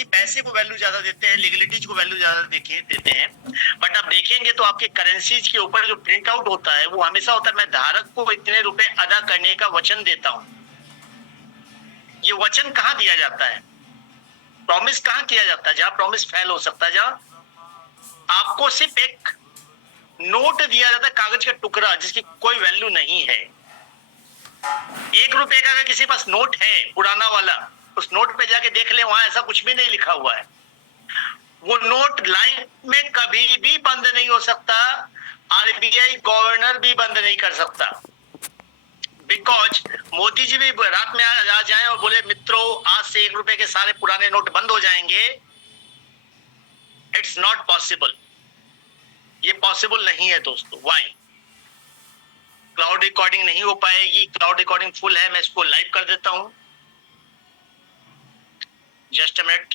कि पैसे को वैल्यू ज्यादा देते हैं, लीगलिटीज को वैल्यू ज्यादा देते हैं। बट आप देखेंगे तो आपके करेंसीज के ऊपर जो प्रिंट आउट होता है वो हमेशा होता है मैं धारक को इतने रुपए अदा करने का वचन देता हूं। ये वचन कहाँ दिया जाता है, प्रॉमिस कहाँ किया जाता है? जहां प्रॉमिस फेल हो सकता है, जहां आपको सिर्फ एक नोट दिया जाता है, कागज का टुकड़ा जिसकी कोई वैल्यू नहीं है। 1 रुपए का अगर किसी पास नोट है पुराना वाला, उस नोट पे जाके देख ले, वहां ऐसा कुछ भी नहीं लिखा हुआ है। वो नोट लाइफ में कभी भी बंद नहीं हो सकता, आरबीआई गवर्नर भी बंद नहीं कर सकता। बिकॉज मोदी जी भी रात में आ जाए और बोले मित्रों आज से 1 रुपए के सारे पुराने नोट बंद हो जाएंगे, इट्स नॉट पॉसिबल। ये पॉसिबल नहीं है दोस्तों। वाई? क्लाउड रिकॉर्डिंग नहीं हो पाएगी। क्लाउड रिकॉर्डिंग फुल है, मैं इसको लाइव कर देता हूं। Just a minute.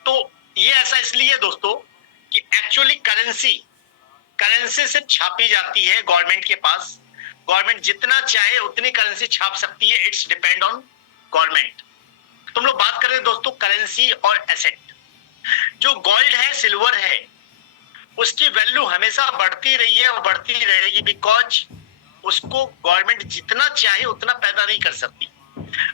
तो ये ऐसा इसलिए दोस्तों कि एक्चुअली करेंसी सिर्फ छापी जाती है गवर्नमेंट के पास। गवर्नमेंट जितना चाहे उतनी करेंसी छाप सकती है, इट्स डिपेंड ऑन गवर्नमेंट। तुम लोग बात कर रहे हैं दोस्तों करेंसी और एसेट। जो गोल्ड है, सिल्वर है, उसकी वैल्यू हमेशा बढ़ती रही है और बढ़ती रहेगी, बिकॉज उसको गवर्नमेंट जितना चाहे उतना पैदा नहीं कर सकती।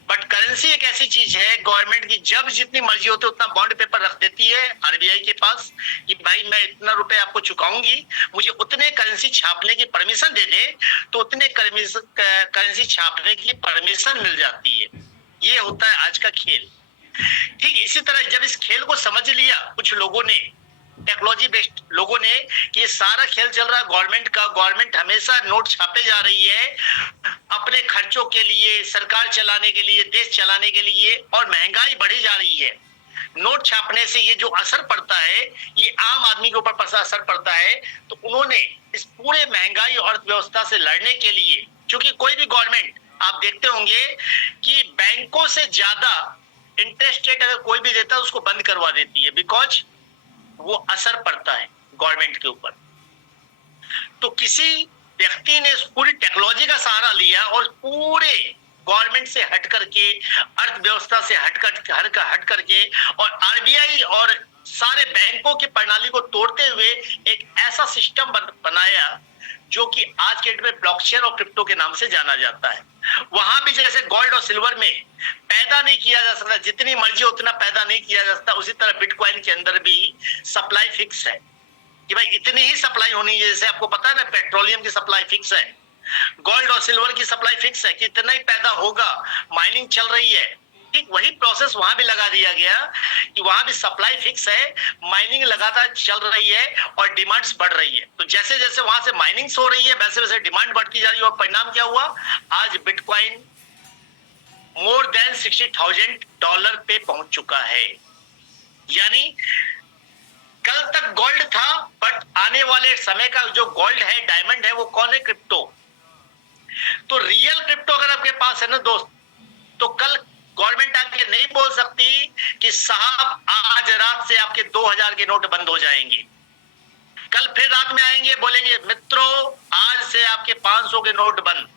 बट करेंसी एक ऐसी चीज है गवर्नमेंट की जब जितनी मर्जी होती है उतना बॉन्ड पेपर रख देती है आरबीआई के पास कि भाई मैं इतना रुपए आपको चुकाऊंगी, मुझे उतने करेंसी छापने की परमिशन दे दे, तो उतने करेंसी छापने की परमिशन मिल जाती है। ये होता है आज का खेल। ठीक इसी तरह जब इस खेल को समझ लिया कुछ लोगों ने, टेक्नोलॉजी बेस्ड लोगों ने, कि ये सारा खेल चल रहा है गवर्नमेंट का, गवर्नमेंट हमेशा नोट छापे जा रही है अपने खर्चों के लिए, सरकार चलाने के लिए, देश चलाने के लिए, और महंगाई बढ़ी जा रही है। नोट छापने से ये जो असर पड़ता है ये आम आदमी के ऊपर असर पड़ता है। तो उन्होंने इस पूरे महंगाई और अर्थव्यवस्था से लड़ने के लिए, क्योंकि कोई भी गवर्नमेंट आप देखते होंगे कि बैंकों से ज्यादा इंटरेस्ट रेट अगर कोई भी देता है उसको बंद करवा देती है, बिकॉज वो असर पड़ता है गवर्नमेंट के ऊपर। तो किसी व्यक्ति ने पूरी टेक्नोलॉजी का सहारा लिया और पूरे गवर्नमेंट से हट करके, अर्थव्यवस्था से हट करके और आरबीआई और सारे बैंकों की प्रणाली को तोड़ते हुए एक ऐसा सिस्टम बनाया जो कि आज के डेट में ब्लॉकचेन और क्रिप्टो के नाम से जाना जाता है। वहां भी जैसे गोल्ड और सिल्वर में पैदा नहीं किया जा सकता, जितनी मर्जी उतना पैदा नहीं किया जा सकता, उसी तरह बिटकॉइन के अंदर भी सप्लाई फिक्स है कि भाई इतनी ही सप्लाई होनी है। जैसे आपको पता है ना पेट्रोलियम की सप्लाई फिक्स है, गोल्ड और सिल्वर की सप्लाई फिक्स है कि इतना ही पैदा होगा, माइनिंग चल रही है। ठीक वही प्रोसेस वहां भी लगा दिया गया कि वहां भी सप्लाई फिक्स है, माइनिंग लगातार चल रही है और डिमांड्स बढ़ रही है। तो जैसे जैसे वहां से माइनिंग हो रही है वैसे वैसे डिमांड बढ़ती जा रही है और परिणाम क्या हुआ, आज बिटकॉइन मोर देन $60,000 पे पहुंच चुका है। यानी कल तक गोल्ड था, बट आने वाले समय का जो गोल्ड है, डायमंड है, वो कौन है? क्रिप्टो। तो रियल क्रिप्टो अगर आपके पास है ना दोस्त, तो कल गवर्नमेंट आके नहीं बोल सकती कि साहब आज रात से आपके 2000 के नोट बंद हो जाएंगे। कल फिर रात में आएंगे बोलेंगे मित्रों आज से आपके 500 के नोट बंद।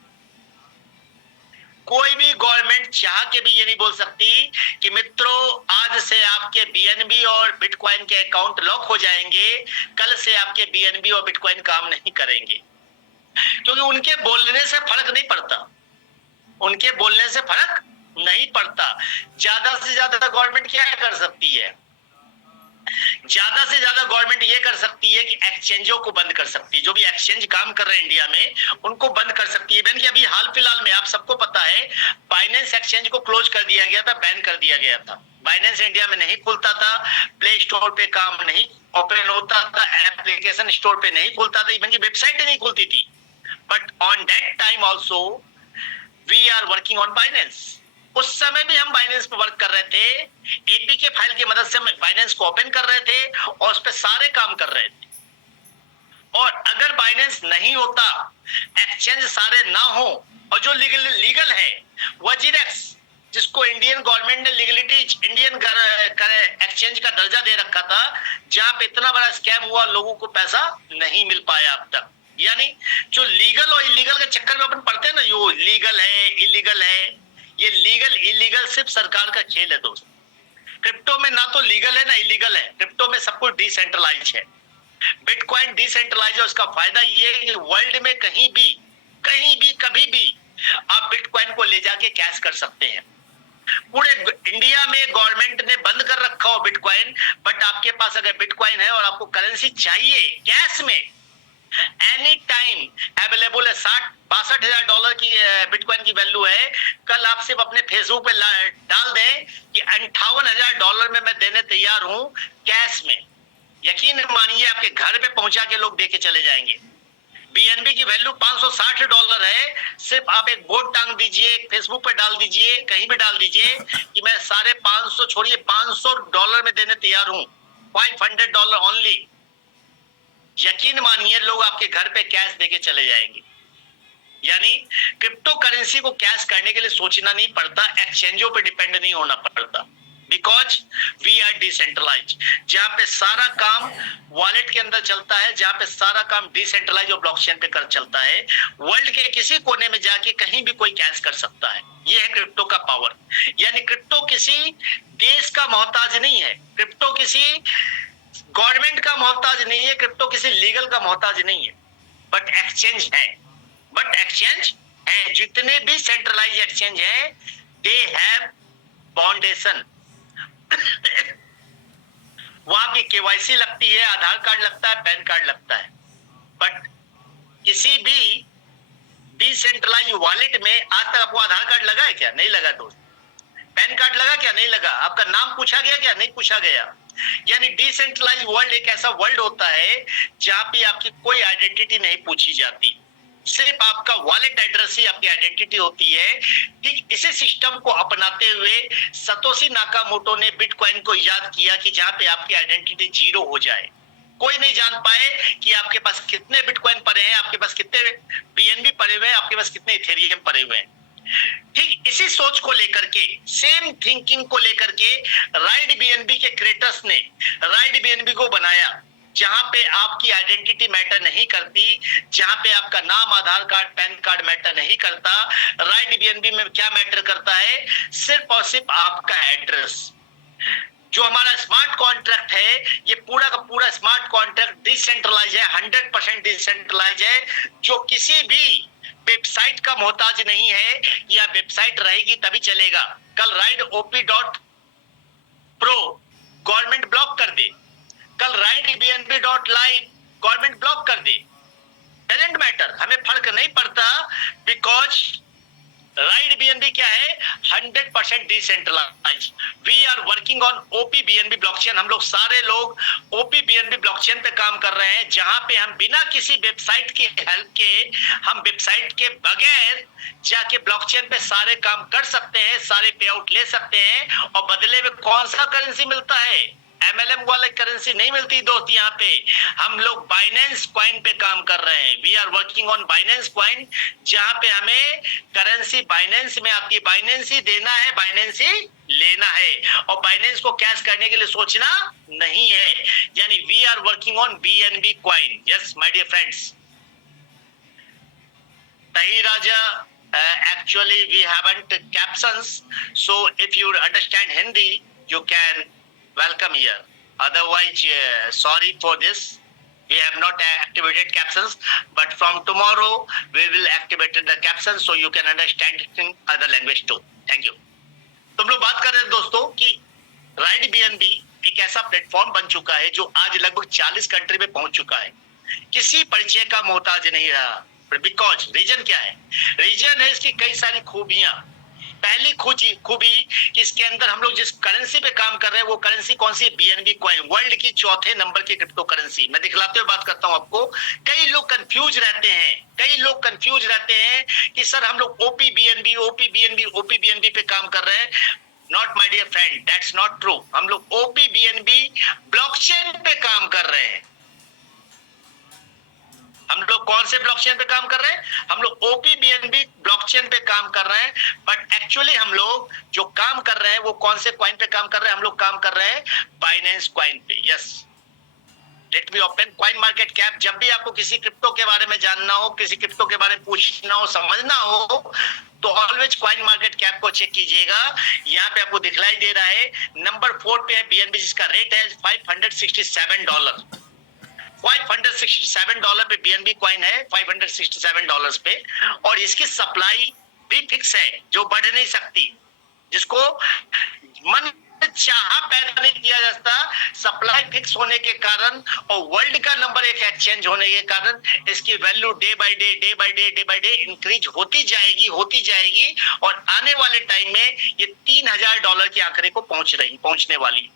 कोई भी गवर्नमेंट चाह के भी ये नहीं बोल सकती कि मित्रों आज से आपके बीएनबी और बिटकॉइन के अकाउंट लॉक हो जाएंगे, कल से आपके बीएनबी और बिटकॉइन काम नहीं करेंगे। क्योंकि उनके बोलने से फर्क नहीं पड़ता, उनके बोलने से फर्क नहीं पड़ता। ज्यादा से ज्यादा गवर्नमेंट क्या कर सकती है? ज्यादा से ज्यादा गवर्नमेंट ये कर सकती है कि एक्सचेंजों को बंद कर सकती है। जो भी एक्सचेंज काम कर रहे हैं इंडिया में उनको बंद कर सकती है। बैन की अभी हाल फिलहाल में आप सबको पता है बाइनेंस एक्सचेंज को क्लोज कर दिया गया था, बैन कर दिया गया था। बाइनेंस इंडिया में नहीं खुलता था, प्ले स्टोर पे काम नहीं ओपन होता था, एप्लीकेशन स्टोर पे नहीं खुलता था, इवन की वेबसाइट ही नहीं खुलती थी। But on that time also we are working on Binance. उस समय भी हम बाइनेंस पे वर्क कर रहे थे, एपीके फाइल की मदद से हम बाइनेंस को ओपन कर रहे थे और उस पे सारे काम कर रहे थे। और अगर बाइनेंस नहीं होता, एक्सचेंज सारे ना हो, और जो लीगल है वजीरेक्स, जिसको इंडियन गवर्नमेंट ने लीगलिटी इंडियन एक्सचेंज का दर्जा दे रखा था, जहां पे इतना बड़ा स्कैम हुआ, लोगों को पैसा नहीं मिल पाया अब तक। यानी जो लीगल और इलीगल के चक्कर में अपन पढ़ते हैं ना, ये लीगल है इलीगल है, ये लीगल इलीगल सिर्फ सरकार का खेल है दोस्त। क्रिप्टो में ना तो लीगल है ना इलीगल है, क्रिप्टो में सब कुछ डिसेंट्रलाइज है। बिटकॉइन डिसेंट्रलाइज है, उसका फायदा ये है कि वर्ल्ड में कहीं भी कभी भी आप बिटकॉइन को ले जाके कैश कर सकते हैं। पूरे इंडिया में गवर्नमेंट ने बंद कर रखा हो बिटकॉइन, बट आपके पास अगर बिटकॉइन है और आपको करेंसी चाहिए कैश में, एनी टाइम अवेलेबल है। $62,000 की बिटकॉइन की वैल्यू है। कल आप सिर्फ अपने फेसबुक पे डाल दें कि $58,000 में मैं देने तैयार हूं कैश में, यकीन मानिए आपके घर पे पहुंचा के लोग देके चले जाएंगे। बीएनबी की वैल्यू $560 है। सिर्फ आप एक बोर्ड टांग दीजिए, एक फेसबुक पे डाल दीजिए, कहीं भी डाल दीजिए कि मैं साढ़े 500 छोड़िए $500 में देने तैयार हूं, $500 ओनली। यकीन मानिए लोग आपके घर पे कैश देके चले जाएंगे। यानी क्रिप्टो करेंसी को कैश करने के लिए सोचना नहीं पड़ता, एक्सचेंजों पे डिपेंड नहीं होना पड़ता, बिकॉज वी आर डिसेंट्रलाइज। जहां पे सारा काम वॉलेट के अंदर चलता है, जहां पे सारा काम डिसेंट्रलाइज और ब्लॉकचेन पे कर चलता है, वर्ल्ड के किसी कोने में जाके कहीं भी कोई कैश कर सकता है। यह है क्रिप्टो का पावर। यानी क्रिप्टो किसी देश का मोहताज नहीं है, क्रिप्टो किसी गवर्नमेंट का मोहताज नहीं है, क्रिप्टो किसी लीगल का मोहताज नहीं है, बट एक्सचेंज है। जितने भी सेंट्रलाइज एक्सचेंज है, दे हैव फाउंडेशन। वहां की केवाईसी लगती है, आधार कार्ड लगता है, पैन कार्ड लगता है, बट किसी भी डिसेंट्रलाइज वॉलेट में आज तक आपको आधार कार्ड लगा है क्या? नहीं लगा दोस्त। पैन कार्ड लगा क्या? नहीं लगा। आपका नाम पूछा गया क्या? नहीं पूछा गया। यानी डिसेंट्रलाइज वर्ल्ड एक ऐसा वर्ल्ड होता है जहां पे आपकी कोई आइडेंटिटी नहीं पूछी जाती, सिर्फ आपका वॉलेट एड्रेस ही आपकी आइडेंटिटी होती है। ठीक इसी सिस्टम को अपनाते हुए सतोशी नाकामोटो ने बिटकॉइन को इजाद किया कि जहां पे आपकी आइडेंटिटी जीरो हो जाए, कोई नहीं जान पाए कि आपके पास कितने बिटकॉइन पड़े हैं, आपके पास कितने बीएनबी पड़े हुए हैं, आपके पास कितने इथेरियम पड़े हुए हैं। ठीक इसी सोच को लेकर के, सेम थिंकिंग को लेकर के राइड बीएनबी के क्रिएटर्स ने राइड बीएनबी को बनाया, जहां पे आपकी आइडेंटिटी मैटर नहीं करती, जहां पे आपका नाम, आधार कार्ड, पैन कार्ड मैटर नहीं करता। राइड बीएनबी में क्या मैटर करता है? सिर्फ और सिर्फ आपका एड्रेस। जो हमारा स्मार्ट कॉन्ट्रैक्ट है, ये पूरा का पूरा स्मार्ट कॉन्ट्रैक्ट डिसेंट्रलाइज है, 100% डिसेंट्रलाइज है, जो किसी भी वेबसाइट का मोहताज नहीं है। या वेबसाइट रहेगी तभी चलेगा। कल राइड OP.pro गवर्नमेंट ब्लॉक कर दे, कल राइड BNB.live गवर्नमेंट ब्लॉक कर दे, डजंट मैटर, हमें फर्क नहीं पड़ता, बिकॉज राइड BNB क्या है? 100% decentralise. We are working on OP-BNB blockchain. हम लोग सारे लोग OP-BNB ब्लॉकचेन पे काम कर रहे हैं, जहां पे हम बिना किसी वेबसाइट की हेल्प के, हम वेबसाइट के बगैर जाके ब्लॉकचेन पे सारे काम कर सकते हैं, सारे पे आउट ले सकते हैं। और बदले में कौन सा करेंसी मिलता है? MLM वाले करेंसी नहीं मिलती दोस्त। यहाँ पे हम लोग बाइनेंस कॉइन पे काम कर रहे हैं। We are working on Binance coin, जहां पे हमें करेंसी बाइनेंस में आपकी बाइनेंस ही देना है, बाइनेंस ही लेना है, और बाइनेंस को कैश करने के लिए सोचना नहीं है। यानी we are working on BNB coin. Yes my dear friends. Tahi Raja, actually we haven't captions, so if you understand Hindi, you can welcome here. Otherwise, sorry for this. We have not activated captions, but from tomorrow we will activate the captions so you can understand it in other language too. Thank you. तुम लोग बात कर रहे हैं दोस्तों कि ride BNB एक ऐसा प्लेटफॉर्म बन चुका है जो आज लगभग 40 कंट्री में पहुंच चुका है, किसी परिचय का मोहताज नहीं रहा। बिकॉज रीजन क्या है? रीजन है इसकी कई सारी खूबियां। पहली खूबी कि इसके अंदर हम लोग जिस करेंसी पे काम कर रहे हैं वो करेंसी कौन सी? BNB कॉइन, वर्ल्ड की चौथे नंबर की क्रिप्टो करेंसी। मैं दिखलाते हुए बात करता हूं आपको। कई लोग कंफ्यूज रहते हैं कि सर हम लोग OP-BNB पे काम कर रहे हैं। Not my dear friend, that's not true. हम लोग OP-BNB ब्लॉकचेन पे काम कर रहे हैं। हम लोग कौन से ब्लॉकचेन पे काम कर रहे हैं? हम लोग OP-BNB ब्लॉकचेन पे काम कर रहे हैं, बट एक्चुअली हम लोग जो काम कर रहे हैं वो कौन से कॉइन पे काम कर रहे हैं? हम लोग काम कर रहे हैं बाइनेंस कॉइन पे। Yes, let me open coin market cap. जब भी आपको किसी क्रिप्टो के बारे में जानना हो, किसी क्रिप्टो के बारे में पूछना हो, समझना हो, तो ऑलवेज कॉइन मार्केट कैप को चेक कीजिएगा। यहाँ पे आपको दिखलाई दे रहा है नंबर 4 पे है बीएनबी, जिसका रेट है $567। $567 पे बीएनबी कॉइन है, $567 पे, और इसकी सप्लाई भी फिक्स है जो बढ़ नहीं सकती, जिसको मन चाहा पैदा नहीं किया जाता। सप्लाई फिक्स होने के कारण और वर्ल्ड का नंबर 1 एक्सचेंज होने के कारण इसकी value day by day increase होती जाएगी और आने वाले टाइम में ये $3000 के आंकड़े को पहुंचने वाली।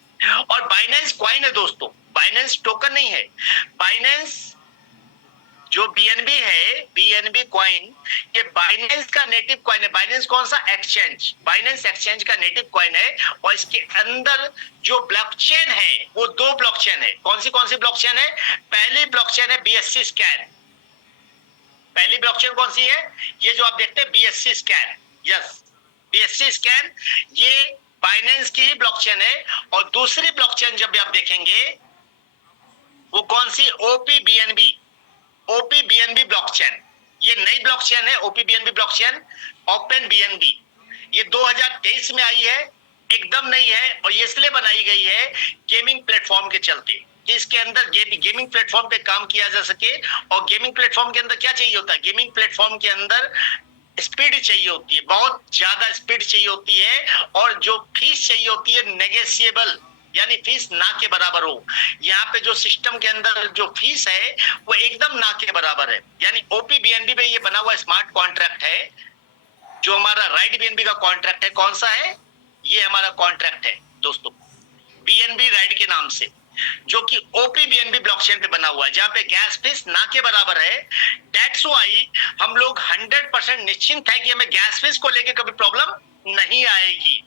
और बाइनेंस कॉइन है दोस्तों, बाइनेंस टोकन नहीं है। बाइनेंस जो बीएनबी है, बीएनबी कॉइन, ये बाइनेंस का नेटिव कॉइन है। बाइनेंस कौन सा? एक्सचेंज। बाइनेंस एक्सचेंज का नेटिव कॉइन है और इसके अंदर जो ब्लॉकचेन है वो 2 ब्लॉकचेन है। कौन सी ब्लॉकचेन है? पहली ब्लॉकचेन है बीएससी स्कैन। पहली ब्लॉकचेन कौन सी है? ये जो आप देखते हैं BSc scan. Yes, BSc scan ये बाइनेंस की ही ब्लॉकचेन है। और दूसरी ब्लॉकचेन जब आप देखेंगे वो कौन सी? ओपीबीएनबी ब्लॉकचेन। ये नई ब्लॉकचेन है ओपीबीएनबी ब्लॉकचेन, ओपन बीएनबी। ये 2023 में आई है, एकदम नई है और ये इसलिए बनाई गई है गेमिंग प्लेटफॉर्म के चलते कि इसके अंदर गेमिंग प्लेटफॉर्म पे काम किया जा सके। और गेमिंग प्लेटफॉर्म के अंदर क्या चाहिए होता है? गेमिंग प्लेटफॉर्म के अंदर स्पीड चाहिए होती है, बहुत ज्यादा स्पीड चाहिए होती है, और जो फीस चाहिए होती है नेगोशिएबल, यानी फीस ना के बराबर हो। यहाँ पे जो सिस्टम के अंदर जो फीस है वो एकदम ना के बराबर है। यानी ओपीबीएनबी में ये बना हुआ स्मार्ट कॉन्ट्रैक्ट है, जो हमारा राइट बीएनबी का कॉन्ट्रैक्ट है। कौन सा है? ये हमारा कॉन्ट्रैक्ट है दोस्तों, बीएनबी राइट के नाम से, जो कि ओपीबीएनबी ब्लॉकचेन पे बना हुआ है, जहां पे गैस फीस ना के बराबर है। दैट्स व्हाई हम लोग 100% निश्चिंत है कि हमें गैस फीस को लेके कभी प्रॉब्लम नहीं आएगी,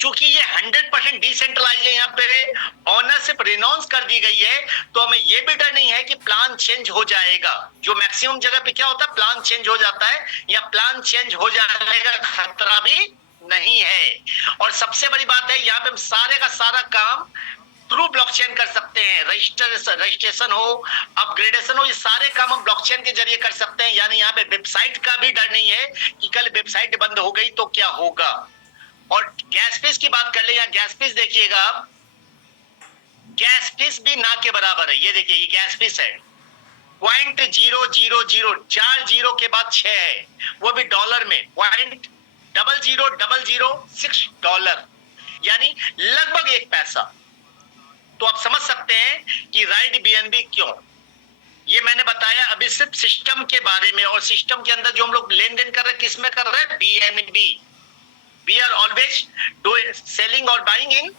क्योंकि ये 100% डिसेंट्रलाइज है। यहाँ पे ऑनरशिप रिनाउंस कर दी गई है, तो हमें ये भी डर नहीं है कि प्लान चेंज हो जाएगा। जो मैक्सिमम जगह पे क्या होता है, प्लान चेंज हो जाता है, या प्लान चेंज हो जाने का खतरा भी नहीं है। और सबसे बड़ी बात है, यहाँ पे हम सारे का सारा काम थ्रू ब्लॉकचेन कर सकते हैं। रजिस्ट्रेशन हो, अपग्रेडेशन हो, ये सारे काम हम ब्लॉकचेन के जरिए कर सकते हैं। यानी यहाँ पे वेबसाइट का भी डर नहीं है कि कल वेबसाइट बंद हो गई तो क्या होगा। और गैस फीस की बात कर ले, यहाँ गैस फीस देखिएगा आप, गैस फीस भी ना के बराबर है। ये देखिए, ये गैस फीस है 0.000, 4 जीरो के बाद 6 है, वो भी डॉलर में, $0.00006, यानी लगभग 1 पैसा। तो आप समझ सकते हैं कि राइट बीएनबी क्यों। ये मैंने बताया अभी सिर्फ सिस्टम के बारे में, और सिस्टम के अंदर जो हम लोग लेन देन कर रहे हैं किस में कर रहे हैं? BNB. We are always selling or buying in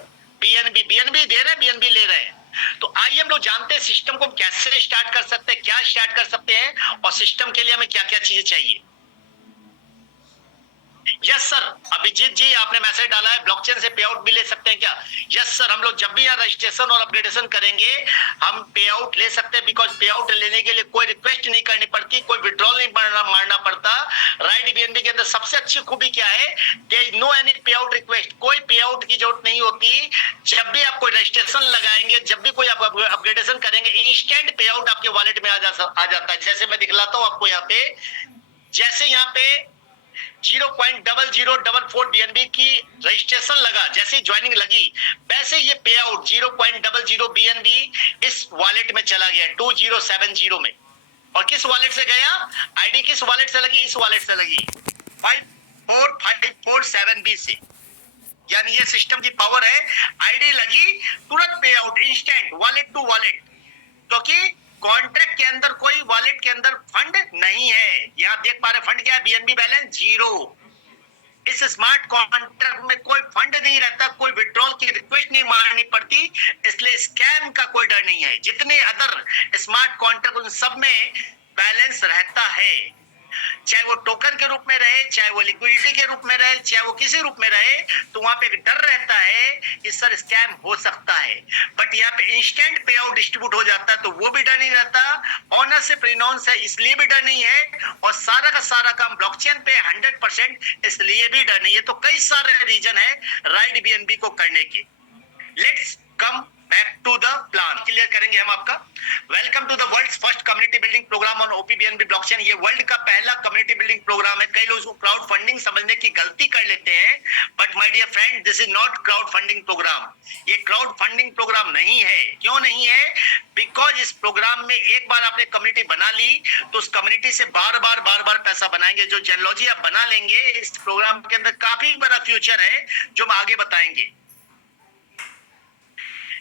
BNB। BNB दे रहे हैं, BNB ले रहे हैं। तो आइए हम लोग जानते हैं सिस्टम को कैसे स्टार्ट कर सकते हैं, क्या स्टार्ट कर सकते हैं, और सिस्टम के लिए हमें क्या क्या चीजें चाहिए। यस सर, अभिजीत जी आपने मैसेज डाला है, ब्लॉकचेन से पे आउट भी ले सकते हैं क्या? यस सर, हम लोग जब भी यहाँ रजिस्ट्रेशन और अपग्रेडेशन करेंगे हम पे आउट ले सकते हैं, बिकॉज पे आउट लेने के लिए कोई रिक्वेस्ट नहीं करनी पड़ती, कोई विड्रॉल नहीं मारना पड़ता। राइट बीएनबी के अंदर सबसे अच्छी खूबी क्या है? देयर इज नो एनी पे आउट रिक्वेस्ट, कोई पे आउट की जरूरत नहीं होती। जब भी आप कोई रजिस्ट्रेशन लगाएंगे, जब भी कोई आप अपग्रेडेशन करेंगे, इंस्टेंट पे आउट आपके वॉलेट में आ जाता है। जैसे मैं दिखलाता हूँ आपको यहाँ पे, जैसे यहाँ पे 0.0044 बीएनबी की रजिस्ट्रेशन लगा, जैसे ज्वाइनिंग लगी, वैसे ये पे आउट 0.00 बीएनबी इस वॉलेट में चला गया 2070 में। और किस वॉलेट से गया? आईडी किस वॉलेट से लगी? इस वॉलेट से लगी 54547B से। यानी ये सिस्टम की पावर है, आईडी लगी तुरंत payout, instant, wallet to wallet, क्योंकि कॉन्ट्रैक्ट के अंदर कोई वॉलेट के अंदर फंड नहीं है। यहाँ देख पा रहे फंड क्या है? BNB balance 0। इस स्मार्ट कॉन्ट्रैक्ट में कोई फंड नहीं रहता, कोई विड्रॉल की रिक्वेस्ट नहीं मारनी पड़ती, इसलिए स्कैम का कोई डर नहीं है। जितने अदर स्मार्ट कॉन्ट्रैक्ट उन सब में बैलेंस रहता है, चाहे वो टोकन के रूप में रहे, चाहे वो लिक्विडिटी के रूप में रहे, चाहे वो किसी रूप में रहे, तो वहां पे एक डर रहता है कि सर स्कैम हो सकता है। बट यहाँ पे इंस्टेंट पे आउट डिस्ट्रीब्यूट हो जाता है, तो वो भी डर नहीं रहता। ऑनरशिप रिनाउंस है, इसलिए भी डर नहीं है। और सारा का सारा काम ब्लॉकचेन पे 100%, इसलिए भी डर नहीं है। तो कई सारे रीजन है राइट बीएनबी को करने के। Let's come back to the plan clear करेंगे हम आपका। Welcome to the world's first community building program on opBNB blockchain. ये वर्ल्ड का पहला कम्युनिटी बिल्डिंग प्रोग्राम है। कई लोग इसको क्राउड फंडिंग समझने की गलती कर लेते हैं, but my dear friend, this is not crowdfunding programme. ये क्राउड फंडिंग प्रोग्राम नहीं है। क्यों नहीं है? बिकॉज इस प्रोग्राम में एक बार आपने कम्युनिटी बना ली तो उस कम्युनिटी से बार बार पैसा बनाएंगे। जो जेनोलॉजी आप बना लेंगे, इस प्रोग्राम के अंदर काफी बड़ा फ्यूचर है जो हम आगे बताएंगे।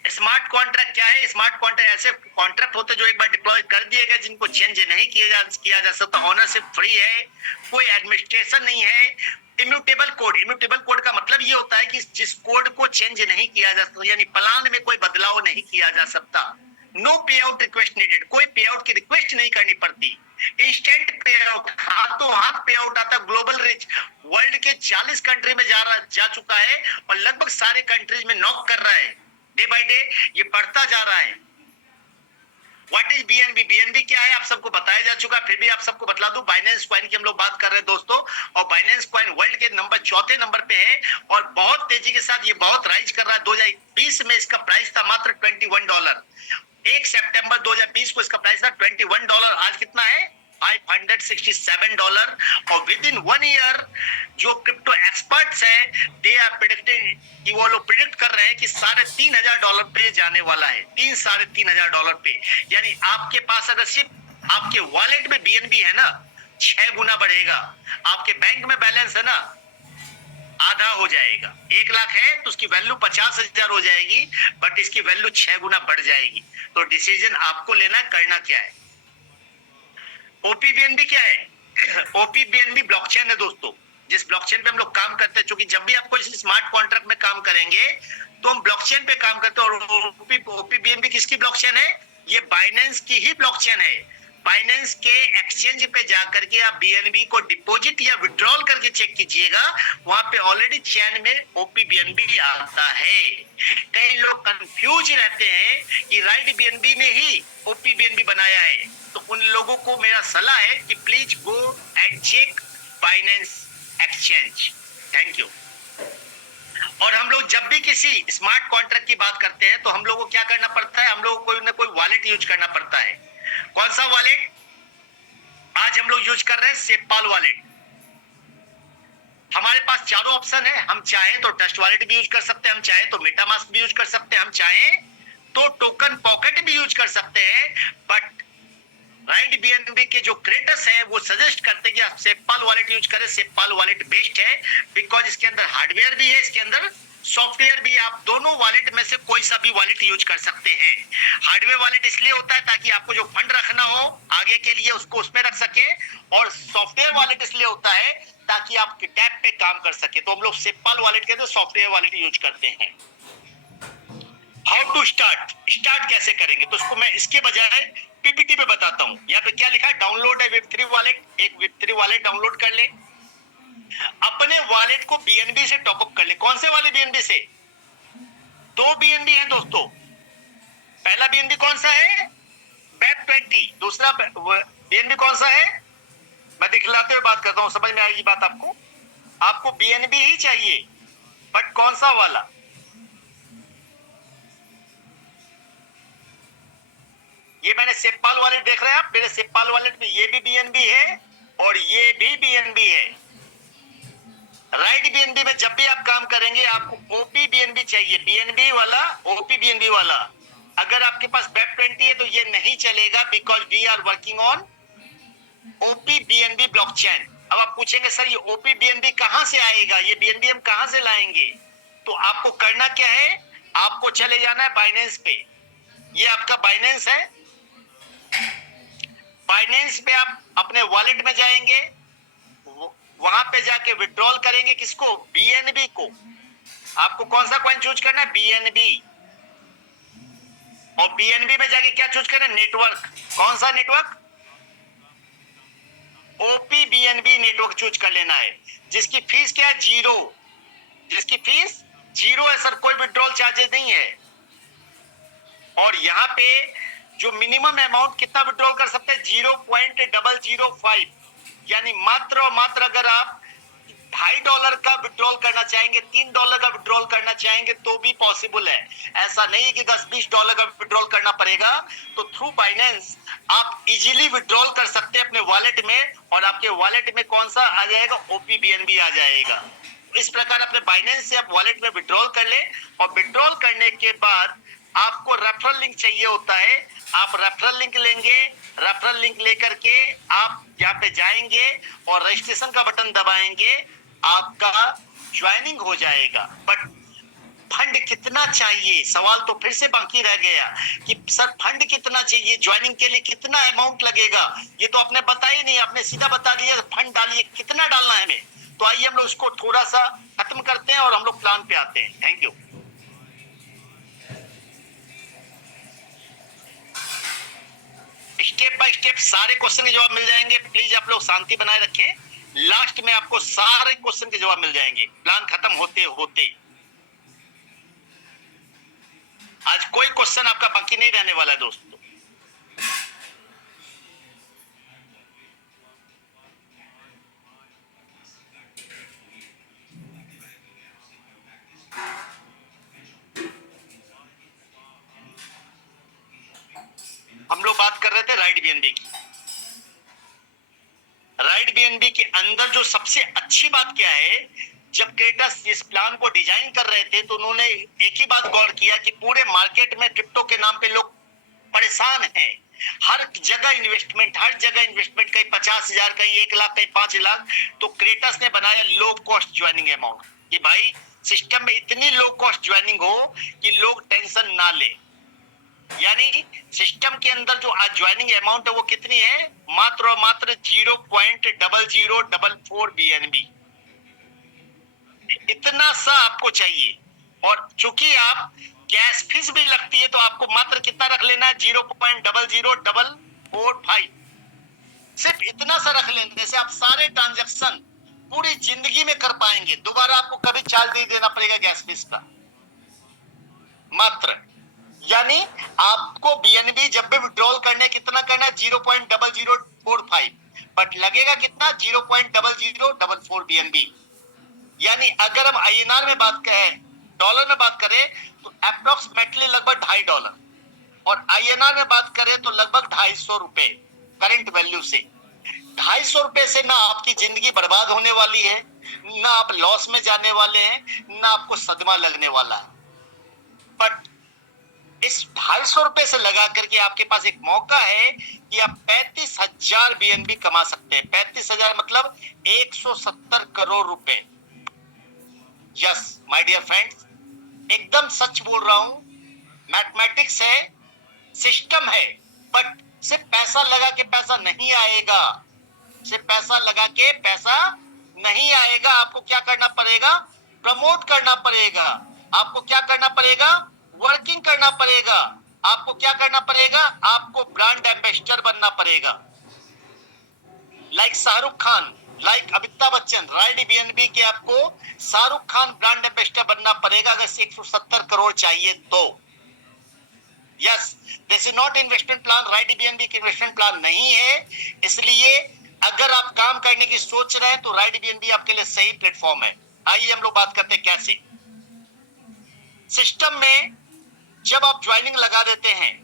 स्मार्ट कॉन्ट्रैक्ट क्या है? स्मार्ट कॉन्ट्रैक्ट ऐसे कॉन्ट्रैक्ट होते जो एक बार डिप्लॉय कर दिए गए, जिनको चेंज नहीं किया जा सकता। ओनरशिप फ्री है, कोई एडमिनिस्ट्रेशन नहीं है। इम्यूटेबल कोड, इम्यूटेबल कोड का मतलब ये होता है कि जिस कोड को चेंज नहीं किया जा सकता, यानी प्लान में कोई बदलाव नहीं किया जा सकता। नो पे आउट रिक्वेस्ट नीडेड, कोई पे आउट की रिक्वेस्ट नहीं करनी पड़ती। इंस्टेंट पे आउट, हाथों हाथ पे आउट आता। ग्लोबल रीच, वर्ल्ड के 40 कंट्री में जा चुका है और लगभग सारे कंट्रीज में नॉक कर रहा है। डे बाय डे ये बढ़ता जा रहा है। What is BNB? बीएनबी क्या है आप सबको बताया जा चुका, फिर भी आप सबको बता दूं। बाइनेंस कॉइन की हम लोग बात कर रहे हैं दोस्तों, और बाइनेंस कॉइन वर्ल्ड के चौथे नंबर पे है और बहुत तेजी के साथ ये बहुत राइज कर रहा है। 2020 में इसका प्राइस था मात्र $21। 1 सितंबर 2020 को इसका प्राइस था $21। आज कितना है? $567। और विद इन 1 ईयर जो क्रिप्टो एक्सपर्ट्स हैं, दे आर प्रेडिक्टिंग कि वो लोग प्रेडिक्ट कर रहे हैं कि $3,500 पे जाने वाला है। $3,500 पे, यानी आपके पास अगर सिर्फ आपके वॉलेट में बीएनबी है ना, 6 गुना बढ़ेगा। आपके बैंक में बैलेंस है ना, आधा हो जाएगा। 1 लाख है तो उसकी वैल्यू 50,000 हो जाएगी, बट इसकी वैल्यू 6 गुना बढ़ जाएगी। तो डिसीजन आपको लेना, करना क्या है। ओपीबीएनबी क्या है? ओपीबीएनबी ब्लॉकचेन है दोस्तों, जिस ब्लॉकचेन पे हम लोग काम करते हैं। क्योंकि जब भी आपको इस स्मार्ट कॉन्ट्रैक्ट में काम करेंगे तो हम ब्लॉकचेन पे काम करते हैं। और ओपीबीएनबी किसकी ब्लॉकचेन है? ये बाइनेंस की ही ब्लॉकचेन है। बाइनेंस के एक्सचेंज पे जाकर के आप बीएनबी को डिपॉजिट या विड्रॉल करके चेक कीजिएगा, वहां पे ऑलरेडी चेन में ओपीबीएनबी आता है। कई लोग कंफ्यूज रहते हैं कि राइट बीएनबी ने ही ओपीबीएनबी बनाया है, तो उन लोगों को मेरा सलाह है कि please go and check Binance exchange. Thank you. और हम लोग जब भी किसी स्मार्ट कॉन्ट्रैक्ट की बात करते हैं तो हम लोगों को क्या करना पड़ता है? हम लोगों को कोई ना कोई वॉलेट यूज करना पड़ता है। कौन सा वॉलेट? आज हम लोग यूज कर रहे हैं सेपाल वॉलेट। हमारे पास चारों ऑप्शन है। हम चाहें तो ट्रस्ट वॉलेट भी यूज कर सकते हैं, हम चाहें तो मेटामास्क भी यूज कर सकते हैं, हम चाहें तो टोकन पॉकेट भी यूज कर सकते हैं। बट राइट बीएनबी के जो क्रिएटर्स हैं वो सजेस्ट करते हैं कि आप सेपाल वॉलेट यूज करें। सेपाल वॉलेट बेस्ट है बिकॉज इसके अंदर हार्डवेयर भी है, इसके अंदर सॉफ्टवेयर भी। आप दोनों वॉलेट में से कोई सा भी वॉलेट यूज कर सकते हैं। हार्डवेयर वॉलेट इसलिए होता है ताकि आपको जो फंड रखना हो आगे के लिए उसको उसमें रख सके, और सॉफ्टवेयर वॉलेट इसलिए होता है ताकि आप टैब पे काम कर सके। तो हम लोग सेपाल वॉलेट के अंदर सॉफ्टवेयर वॉलेट यूज करते हैं। हाउ टू स्टार्ट कैसे करेंगे? तो उसको मैं इसके बजाय पीपीटी पे बताता हूँ। यहाँ पे क्या लिखा है? डाउनलोड है वेब3 वॉलेट। एक वेब3 वॉलेट डाउनलोड कर ले, अपने वॉलेट को बीएनबी से टॉपअप कर ले। कौन से वाले बीएनबी से? 2 बीएनबी है दोस्तों। पहला बीएनबी कौन सा है? BEP20। दूसरा बीएनबी कौन सा है? मैं दिखलाते हुए बात करता हूँ, समझ में आएगी बात आपको। आपको बीएनबी ही चाहिए, बट कौन सा वाला? ये मैंने सेपाल वॉलेट देख रहे हैं आप, मेरे सेपाल वॉलेट में ये भी बीएनबी है और ये भी बीएनबी है। राइट बीएनबी में जब भी आप काम करेंगे आपको ओपी बीएनबी चाहिए, बीएनबी वाला, ओपी बीएनबी वाला। अगर आपके पास BEP20 है तो ये नहीं चलेगा because we are working on OP BNB blockchain. अब आप पूछेंगे सर ये ओपी बीएनबी कहां से आएगा, ये बीएनबी हम कहां से लाएंगे? तो आपको करना क्या है? आपको चले जाना है बाइनेंस पे। ये आपका बाइनेंस है। बाइनेंस पे आप अपने वॉलेट में जाएंगे, वहां पे जाके विड्रॉल करेंगे। किसको? बीएनबी को। आपको कौन सा कॉइन चूज करना है? बीएनबी। और बीएनबी में जाके क्या चूज करना है? नेटवर्क। कौन सा network? OP BNB network choose कर लेना है, जिसकी फीस क्या है? 0। जिसकी फीस 0 है सर, कोई विड्रॉल चार्जेस नहीं है। और यहाँ पे जो मिनिमम अमाउंट कितना विड्रॉल कर सकते हैं? 0.005, यानी मात्र और मात्र अगर आप $2.5 का विड्रॉल करना चाहेंगे, $3 का विड्रॉल करना चाहेंगे तो भी पॉसिबल है। ऐसा नहीं है कि $10-20 का विड्रॉल करना पड़ेगा। तो थ्रू बाइनेंस आप इजीली विड्रॉल कर सकते हैं अपने वॉलेट में, और आपके वॉलेट में कौन सा आ जाएगा, OPBNB आ जाएगा। इस प्रकार अपने बाइनेंस से आप वॉलेट में विड्रॉल कर ले, और विड्रॉल करने के बाद आपको रेफरल लिंक चाहिए होता है। आप रेफरल लिंक लेंगे, रेफरल लिंक लेकर के आप यहाँ पे जाएंगे और रजिस्ट्रेशन का बटन दबाएंगे, आपका ज्वाइनिंग हो जाएगा। बट फंड कितना चाहिए, सवाल तो फिर से बाकी रह गया कि सर फंड कितना चाहिए, ज्वाइनिंग के लिए कितना अमाउंट लगेगा, ये तो आपने बताया नहीं, आपने सीधा बता दिया फंड डालिए, कितना डालना है हमें। तो आइए हम लोग इसको थोड़ा सा खत्म करते हैं और हम लोग प्लान पे आते हैं। Thank you. Step by step सारे क्वेश्चन के जवाब मिल जाएंगे। प्लीज आप लोग शांति बनाए रखें, लास्ट में आपको सारे क्वेश्चन के जवाब मिल जाएंगे प्लान खत्म होते होते। आज कोई क्वेश्चन आपका बाकी नहीं रहने वाला है दोस्तों। हम लोग बात कर रहे थे राइट बीएनबी की। राइट बीएनबी के अंदर जो सबसे अच्छी बात क्या है, जब क्रेटस इस प्लान को डिजाइन कर रहे थे तो उन्होंने एक ही बात गौर किया कि पूरे मार्केट में क्रिप्टो के नाम पे लोग परेशान हैं। हर जगह इन्वेस्टमेंट, कहीं 50,000, कहीं 1 लाख, कहीं 5 लाख। तो क्रेटस ने बनाया लो कॉस्ट ज्वाइनिंग अमाउंट कि भाई सिस्टम में इतनी लो कॉस्ट ज्वाइनिंग हो कि लोग टेंशन ना ले। यानी सिस्टम के अंदर जो आज ज्वाइनिंग अमाउंट है वो कितनी है, मात्र और मात्र 0.0044 BNB। इतना सा आपको चाहिए, और चूंकि आप गैस फीस भी लगती है तो आपको मात्र कितना रख लेना है, 0.00445। सिर्फ इतना सा रख लेने से आप सारे ट्रांजैक्शन पूरी जिंदगी में कर पाएंगे। दोबारा आपको कभी चार्ज नहीं देना पड़ेगा गैस फीस का, मात्र। यानी आपको बीएनबी जब भी विड्रॉल करने कितना करना है, 0.0045, बट लगेगा कितना, 0.0044 BNB। यानी अगर हम INR में बात करें, डॉलर में बात करें तो अप्रोक्सीमेटली लगभग $2.5, और INR में बात करें तो लगभग 250 रुपए करंट वैल्यू से। 250 रुपए से ना आपकी जिंदगी बर्बाद होने वाली है, ना आप लॉस में जाने वाले हैं, ना आपको सदमा लगने वाला है। बट इस 250 रुपए से लगा करके आपके पास एक मौका है कि आप 35,000 BNB कमा सकते हैं। 35,000 मतलब 170 करोड़ रुपए। यस माय डियर फ्रेंड्स, एकदम सच बोल रहा हूं। मैथमेटिक्स है, सिस्टम है, बट सिर्फ पैसा लगा के पैसा नहीं आएगा। सिर्फ पैसा लगा के पैसा नहीं आएगा। आपको क्या करना पड़ेगा, प्रमोट करना पड़ेगा। आपको क्या करना पड़ेगा, वर्किंग करना पड़ेगा। आपको क्या करना पड़ेगा, आपको ब्रांड एम्बेसडर बनना पड़ेगा। Like Shahrukh Khan, like Amitabh Bachchan, right BNB के आपको शाहरुख खान ब्रांड एम्बेसडर बनना पड़ेगा अगर 170 करोड़ चाहिए तो। Yes, this is not investment plan, right BNB की इन्वेस्टमेंट प्लान नहीं है। इसलिए अगर आप काम करने की सोच रहे हैं तो राइट बीएनबी आपके लिए सही प्लेटफॉर्म है। आइए हम लोग बात करते हैं कैसे। सिस्टम में जब आप ज्वाइनिंग लगा देते हैं,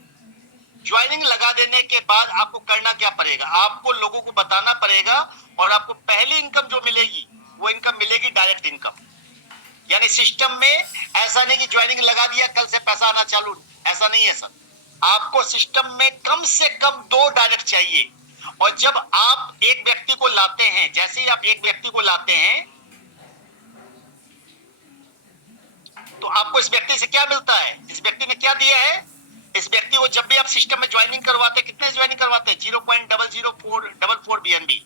ज्वाइनिंग लगा देने के बाद आपको करना क्या पड़ेगा, आपको लोगों को बताना पड़ेगा, और आपको पहली इनकम जो मिलेगी वो इनकम मिलेगी डायरेक्ट इनकम। यानी सिस्टम में ऐसा नहीं कि ज्वाइनिंग लगा दिया कल से पैसा आना चालू, ऐसा नहीं है सर। आपको सिस्टम में कम से कम 2 डायरेक्ट चाहिए। और जब आप एक व्यक्ति को लाते हैं, जैसे ही आप एक व्यक्ति को लाते हैं तो आपको इस व्यक्ति से क्या मिलता है, इस व्यक्ति ने क्या दिया है, इस व्यक्ति को जब भी आप सिस्टम में ज्वाइनिंग करवाते हैं, कितने ज्वाइनिंग करवाते हैं, 0.00444 BNB।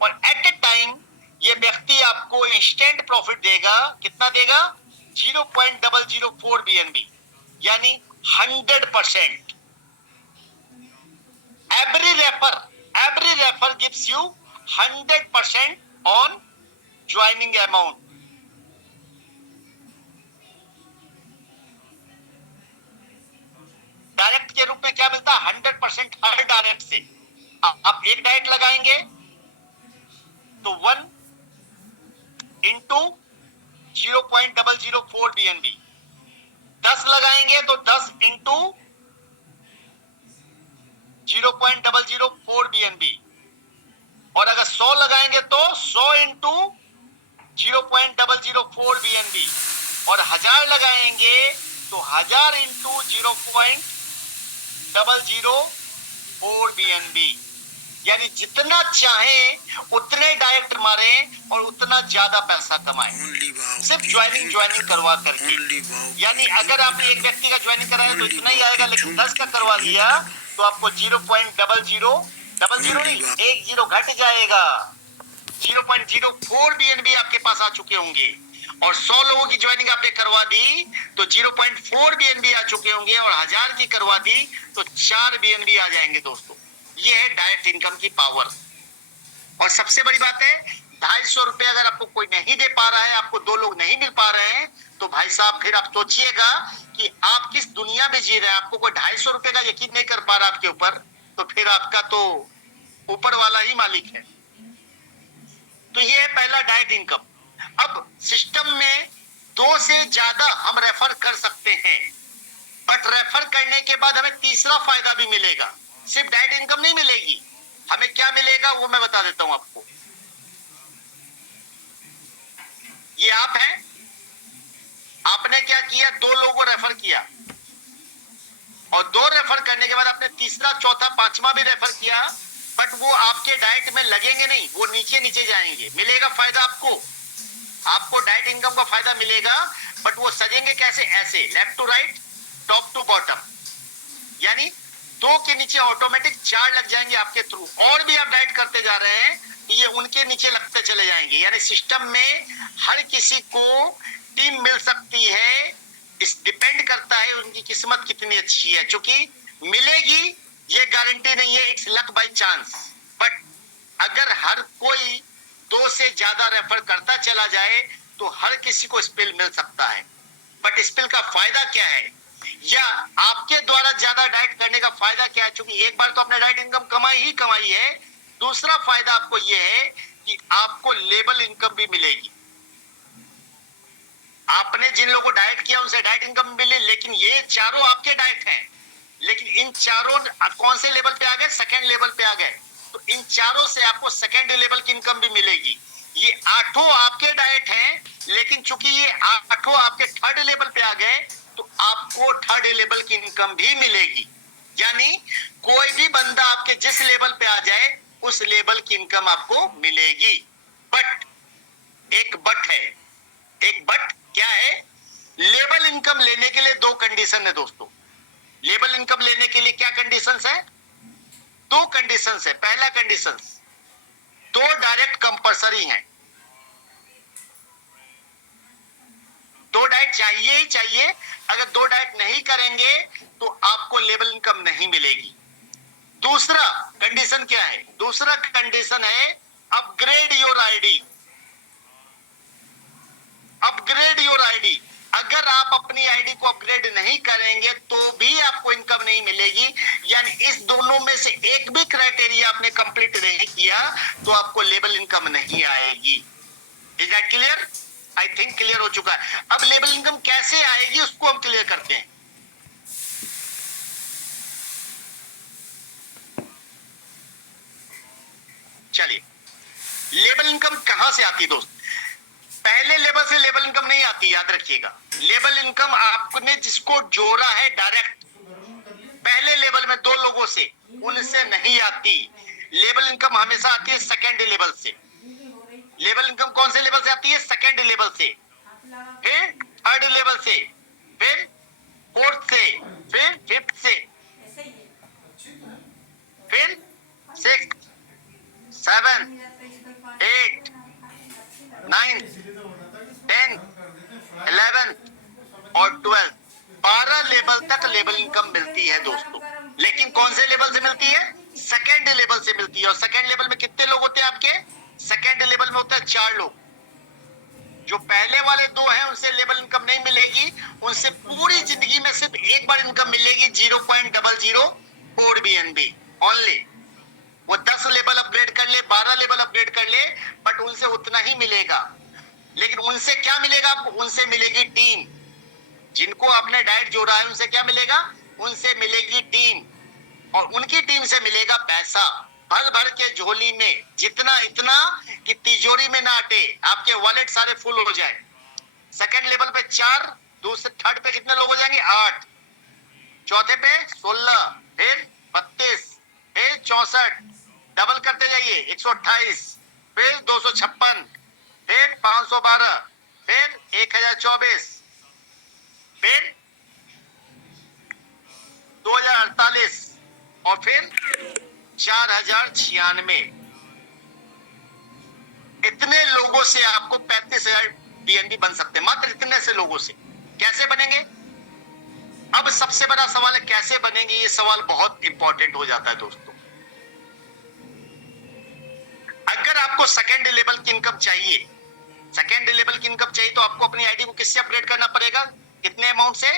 और एट ए टाइम ये व्यक्ति आपको इंस्टेंट प्रॉफिट देगा, कितना देगा, 0.004 BNB, यानी 100%। every refer gives you 100% on joining amount। Direct के रूप में क्या मिलता है, 100% हर डायरेक्ट से। आप एक डायरेक्ट लगाएंगे तो 1 इंटू 0.004 BNB। 10 लगाएंगे तो 10 इंटू 0.004 BNB, और अगर 100 लगाएंगे तो 100 इंटू 0.004 BNB, और 1000 लगाएंगे तो 1000 इंटू 0.004 BNB। यानी जितना चाहे उतने डायरेक्ट मारें और उतना ज्यादा पैसा कमाएं, सिर्फ ज्वाइनिंग करवा करके। यानी अगर आपने एक व्यक्ति का ज्वाइनिंग कराया तो इतना ही आएगा, लेकिन 10 का करवा लिया तो आपको 0.00 नहीं, 10 घट जाएगा। 0.04 BNB आपके पास आ चुके होंगे, और 100 लोगों की ज्वाइनिंग आपने करवा दी तो 0.4 BNB आ चुके होंगे, और 1000 की करवा दी तो 4 BNB आ जाएंगे दोस्तों। ये है डायरेक्ट इनकम की पावर। और सबसे बड़ी बात है, 250 रुपए अगर आपको कोई नहीं दे पा रहा है, आपको 2 लोग नहीं मिल पा रहे हैं, तो भाई साहब फिर आप सोचिएगा कि आप किस दुनिया में जी रहे हैं। आपको कोई 250 रुपए का यकीन नहीं कर पा रहा आपके ऊपर, तो फिर आपका तो ऊपर वाला ही मालिक है। तो ये है पहला डायरेक्ट इनकम। अब सिस्टम में 2 से ज्यादा हम रेफर कर सकते हैं, बट रेफर करने के बाद हमें तीसरा फायदा भी मिलेगा। सिर्फ डायरेक्ट इनकम नहीं मिलेगी, हमें क्या मिलेगा वो मैं बता देता हूं आपको। ये आप हैं, आपने क्या किया, 2 लोगों को रेफर किया, और 2 रेफर करने के बाद आपने तीसरा, चौथा, 5वां भी रेफर किया, बट वो आपके डाइट में लगेंगे नहीं, वो नीचे नीचे जाएंगे। मिलेगा फायदा आपको डाइट इनकम का फायदा मिलेगा, बट वो सजेंगे कैसे, ऐसे left to right, top to bottom. यानी 2 के नीचे ऑटोमेटिक 4 लग जाएंगे आपके थ्रू, और भी आप डाइट करते जा रहे हैं, ये उनके नीचे लगते चले जाएंगे। यानी सिस्टम में हर किसी को टीम मिल सकती है, इस डिपेंड करता है उनकी किस्मत कितनी अच्छी है। क्योंकि मिलेगी ये गारंटी नहीं है, it's luck by chance. But अगर हर कोई 2 से ज्यादा रेफर करता चला जाए तो हर किसी को स्पिल मिल सकता है। बट स्पिल का फायदा क्या है, या आपके द्वारा ज्यादा डाइट करने का फायदा क्या है? क्योंकि एक बार तो आपने डाइट इनकम कमाई ही कमाई है। दूसरा फायदा आपको यह है कि आपको लेबल इनकम भी मिलेगी। आपने जिन लोगों को डाइट किया उनसे डाइट इनकम मिली, लेकिन ये चारों आपके डाइट हैं, लेकिन इन चारों कौन से लेवल पे आ गए, सेकेंड लेवल पे आ गए, तो इन चारों से आपको सेकेंड लेवल की इनकम भी मिलेगी। ये 8 आपके डाइट हैं, लेकिन चूंकि ये 8 आपके थर्ड लेवल पे आ गए तो आपको थर्ड लेवल की इनकम भी मिलेगी। यानी कोई भी बंदा आपके जिस लेवल पे आ जाए उस लेवल की इनकम आपको मिलेगी। बट एक बट है, एक बट क्या है, लेवल इनकम लेने के लिए 2 कंडीशन है दोस्तों। लेवल इनकम लेने के लिए क्या कंडीशंस है, 2 कंडीशंस है। पहला कंडीशन, 2 डायरेक्ट कंपलसरी हैं, 2 डाइट चाहिए ही चाहिए। अगर 2 डाइट नहीं करेंगे तो आपको लेवल इनकम नहीं मिलेगी। दूसरा कंडीशन क्या है, दूसरा कंडीशन है upgrade your ID. Upgrade your ID, अगर आप अपनी आईडी को अपग्रेड नहीं करेंगे तो भी आपको इनकम नहीं मिलेगी। यानी इस दोनों में से एक भी क्राइटेरिया आपने कंप्लीट नहीं किया तो आपको लेवल इनकम नहीं आएगी। Is that clear? I think clear हो चुका है। अब लेवल इनकम कैसे आएगी उसको हम क्लियर करते हैं। चलिए, लेवल इनकम कहां से आती है दोस्त? पहले लेवल से लेवल इनकम नहीं आती, याद रखिएगा। लेवल इनकम आपने जिसको जोड़ा है डायरेक्ट पहले लेवल में 2 लोगों से, उनसे नहीं आती। लेवल इनकम हमेशा आती है सेकेंड लेवल से। लेवल इनकम कौन से लेवल से आती है? सेकेंड लेवल से, फिर थर्ड लेवल से, फिर फोर्थ से, फिर फिफ्थ से, फिर 6, 7, 8, 9, 10, 11 और 12, 12 लेवल तक लेवल इनकम मिलती है दोस्तों। लेकिन कौन से लेवल से मिलती है? सेकेंड लेवल से मिलती है। और सेकेंड लेवल में कितने लोग होते हैं आपके? सेकेंड लेवल में होता है 4 लोग। जो पहले वाले 2 हैं उनसे लेवल इनकम नहीं मिलेगी, उनसे पूरी जिंदगी में सिर्फ एक बार इनकम मिलेगी 0.004 BNB ओनली। वो 10 लेवल अपग्रेड कर ले, 12 लेवल अपग्रेड कर ले, बट उनसे उतना ही मिलेगा। लेकिन उनसे क्या मिलेगा आपको? उनसे मिलेगी टीम। जिनको आपने डाइट जोड़ा है उनसे क्या मिलेगा? उनसे मिलेगी टीम, और उनकी टीम से मिलेगा पैसा भर भर के झोली में, जितना इतना कि तिजोरी में ना अटे, आपके वॉलेट सारे फुल हो जाए। सेकंड लेवल पे 4, दूसरे थर्ड पे कितने लोग हो जाएंगे? 8, चौथे पे 16, फिर 32, फिर 64, डबल करते जाइए 128, फिर 256, फिर 512, फिर 1024, फिर 2048, और फिर 4096। इतने लोगों से आपको 35,000 बीएनबी बन सकते हैं, मात्र इतने से लोगों से। कैसे बनेंगे? अब सबसे बड़ा सवाल है कैसे बनेंगे। ये सवाल बहुत इंपॉर्टेंट हो जाता है दोस्तों। अगर आपको सेकेंड लेवल की इनकम चाहिए, सेकेंड लेवल की इनकम चाहिए, तो आपको अपनी आईडी को किससे अपग्रेड करना पड़ेगा? कितने अमाउंट से?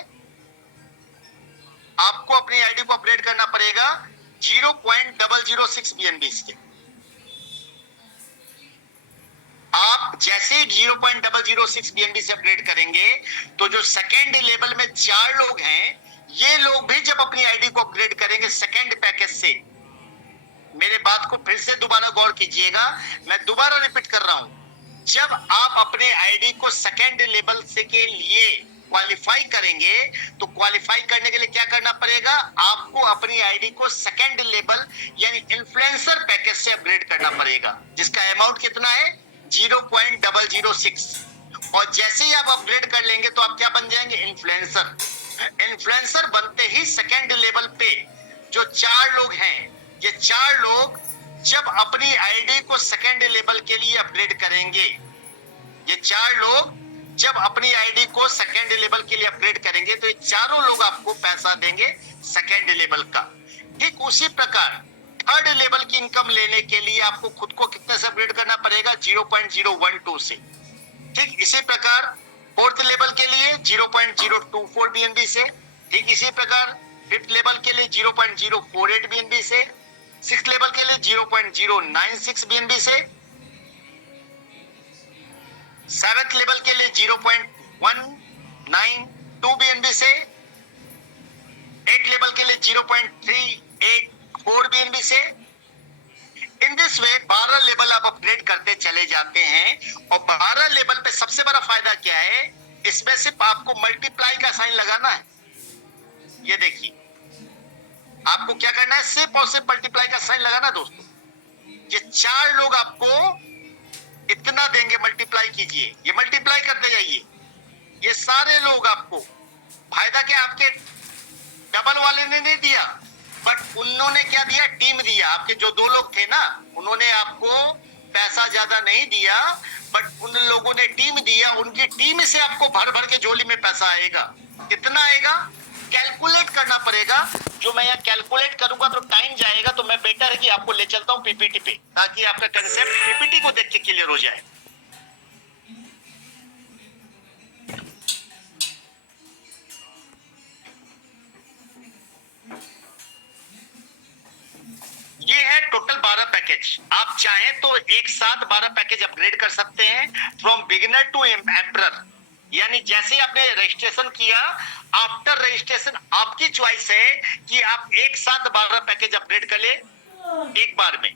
आपको अपनी आईडी को अपग्रेड करना पड़ेगा 0.006 बीएनबी से। आप जैसे ही 0.006 बीएनबी से अपग्रेड करेंगे, तो जो सेकेंड लेवल में 4 लोग हैं, ये लोग भी जब अपनी आईडी को अपग्रेड करेंगे सेकेंड पैकेज से, मेरे बात को फिर से दोबारा गौर कीजिएगा, मैं दोबारा रिपीट कर रहा हूं, जब आप अपने आईडी को सेकेंड लेवल से के लिए क्वालिफाई करेंगे, तो क्वालिफाई करने के लिए क्या करना पड़ेगा? आपको अपनी आईडी को सेकेंड लेवल यानी इन्फ्लुएंसर पैकेज से अपग्रेड करना पड़ेगा, जिसका अमाउंट कितना है? 0.006। और जैसे ही आप अपग्रेड कर लेंगे तो आप क्या बन जाएंगे? इन्फ्लुएंसर। इन्फ्लुएंसर बनते ही सेकेंड लेवल पे जो 4 लोग हैं, ये 4 लोग जब अपनी आईडी को सेकेंड लेवल के लिए अपग्रेड करेंगे, ये 4 लोग जब अपनी आईडी को सेकेंड लेवल के लिए अपग्रेड करेंगे, तो ये चारों लोग आपको पैसा देंगे सेकेंड लेवल का। ठीक उसी प्रकार थर्ड लेवल की इनकम लेने के लिए आपको खुद को कितने से अपग्रेड करना पड़ेगा? 0.012 से। ठीक इसी प्रकार फोर्थ लेवल के लिए 0.024 बीएनबी से। ठीक इसी प्रकार फिफ्थ लेवल के लिए 0.048 बीएनबी से। सिक्स्थ लेवल के लिए 0.096 बीएनबी से। सेवेंथ लेवल के लिए 0.192 बीएनबी से। एट लेवल के लिए 0.384 बीएनबी से। इन दिस वे 12 लेवल आप अपग्रेड करते चले जाते हैं। और 12 लेवल पे सबसे बड़ा फायदा क्या है? इसमें सिर्फ आपको मल्टीप्लाई का साइन लगाना है। ये देखिए, आपको क्या करना है? सिर्फ और सिर्फ मल्टीप्लाई का साइन लगाना दोस्तों। ये 4 लोग आपको इतना देंगे, मल्टीप्लाई कीजिए, ये मल्टीप्लाई करते जाइए। ये सारे लोग आपको फायदा क्या? आपके डबल वाले ने नहीं दिया, बट उन्होंने क्या दिया? टीम दिया। आपके जो 2 लोग थे ना, उन्होंने आपको पैसा ज्यादा नहीं दिया, बट उन लोगों ने टीम दिया। उनकी टीम से आपको भर भर के झोली में पैसा आएगा। कितना आएगा? कैलकुलेट करना पड़ेगा। जो मैं यहाँ कैलकुलेट करूंगा तो टाइम जाएगा, तो मैं बेटर है कि आपको ले चलता हूँ पीपीटी पे, ताकि आपका कंसेप्ट पीपीटी को देख के क्लियर हो जाए। ये है टोटल 12 पैकेज। आप चाहें तो एक साथ 12 पैकेज अपग्रेड कर सकते हैं, फ्रॉम बिगिनर टू एम्परर। यानी जैसे आपने रजिस्ट्रेशन किया, आफ्टर रजिस्ट्रेशन आपकी चॉइस है कि आप एक साथ 12 पैकेज अपग्रेड कर ले एक बार में।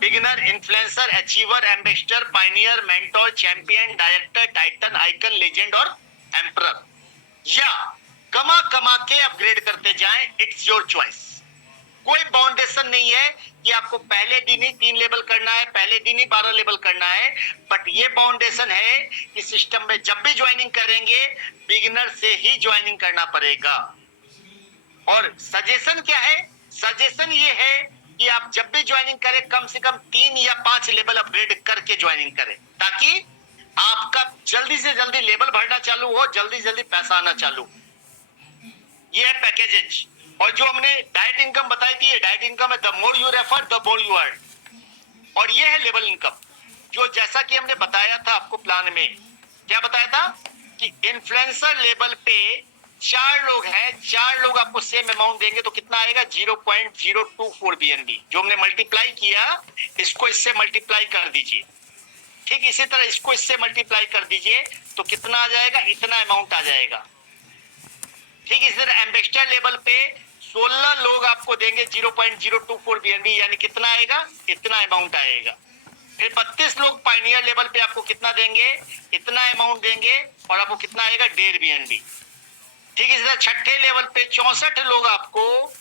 Beginner, influencer, achiever, ambassador, Pioneer, mentor, champion, director, Titan, icon, legend और एम्परर, या कमा कमा के अपग्रेड करते जाएं। It's your choice. कोई बाउंडेशन नहीं है कि आपको पहले दिन ही 3 लेवल करना है, पहले दिन ही 12 लेवल करना है। बट ये बाउंडेशन है कि सिस्टम में जब भी ज्वाइनिंग करेंगे, बिगिनर से ही ज्वाइनिंग करना पड़ेगा। और सजेशन क्या है? सजेशन ये है कि आप जब भी ज्वाइनिंग करें, कम से कम 3 या 5 लेवल अपग्रेड करके ज्वाइनिंग करें, ताकि आपका जल्दी से जल्दी लेवल बढ़ना चालू हो, जल्दी जल्दी पैसा आना चालू। ये है पैकेजेज। और जो हमने डाइट इनकम बताई थी, ये डाइट इनकम है, the more you refer the more you earn. और ये है लेवल इनकम, जो जैसा कि हमने बताया था आपको प्लान में। क्या बताया था? कि इन्फ्लुएंसर लेवल पे 4 लोग हैं, 4 लोग आपको सेम अमाउंट देंगे, तो कितना आएगा? 0.024 बीएनबी। जो हमने मल्टीप्लाई किया, इसको इससे मल्टीप्लाई कर दीजिए। ठीक इसी तरह इसको इससे मल्टीप्लाई कर दीजिए तो कितना आ जाएगा, इतना अमाउंट आ जाएगा। ठीक इसी तरह एम्बेस्टर लेवल पे 16 लोग आपको देंगे 0.024 बीएनबी, यानी कितना आएगा, इतना अमाउंट आएगा। फिर 32 लोग पायनियर लेवल पे आपको कितना देंगे, इतना अमाउंट देंगे और आपको कितना आएगा, 1.5 बीएनबी। ठीक इसी तरह छठे लेवल पे 64 लोग आपको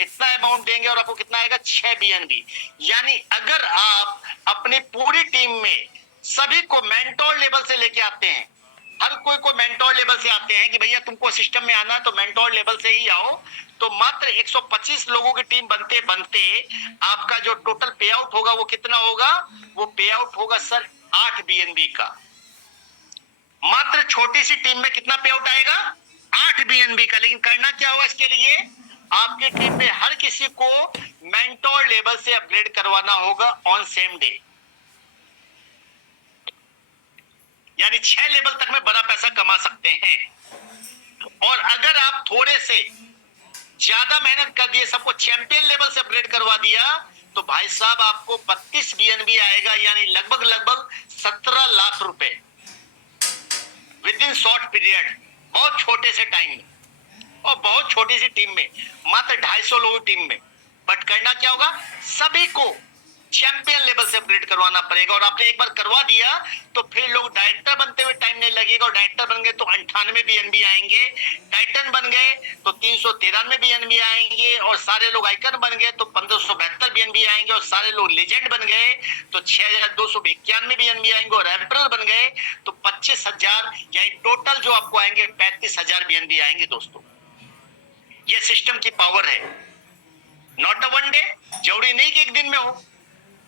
इतना अमाउंट देंगे और आपको कितना आएगा, 6 बीएनबी। यानी अगर आप अपनी पूरी टीम में सभी को मेंटोर लेवल से लेके आते हैं, हर कोई को मेंटोर लेवल से आते हैं कि भैया तुमको सिस्टम में आना तो मेंटोर लेवल से ही आओ, तो मात्र 125 लोगों की टीम बनते बनते आपका जो टोटल पे आउट होगा वो कितना होगा, वो पे आउट होगा सर 8 बीएनबी का। मात्र छोटी सी टीम में कितना पे आउट आएगा, 8 बीएनबी का। लेकिन करना क्या होगा इसके लिए, आपके टीम में हर किसी को मेंटोर लेवल से अपग्रेड करवाना होगा ऑन सेम डे। यानी 6 लेवल तक में बड़ा पैसा कमा सकते हैं। और अगर आप थोड़े से ज्यादा मेहनत कर दिए, सबको चैंपियन लेवल से अपग्रेड करवा दिया, तो भाई साहब आपको 32 बीएनबी आएगा, यानी लगभग 17 लाख रुपए विद इन शॉर्ट पीरियड, बहुत छोटे से टाइम में और बहुत छोटी सी टीम में, मात्र 250 लोगों की टीम में। बट करना क्या होगा, सभी को चैंपियन लेवल से अपग्रेड करवाना पड़ेगा। और आपने एक बार करवा दिया तो फिर लोग डायरेक्टर बनते हुए टाइम नहीं लगेगा, और डायरेक्टर बन गए तो 98 बीएनबी आएंगे, टाइटन बन गए तो 393 बीएनबी आएंगे, और सारे लोग आइकन बन गए तो 1572 बीएनबी आएंगे, और सारे लोग लेजेंड बन गए तो 6291 बीएनबी आएंगे, और एम्परर बन गए तो 25,000, यानी टोटल जो आपको आएंगे 35,000 बीएनबी आएंगे। दोस्तों ये सिस्टम की पावर है। नॉट अ वन डे, जरूरी नहीं कि एक दिन में हो,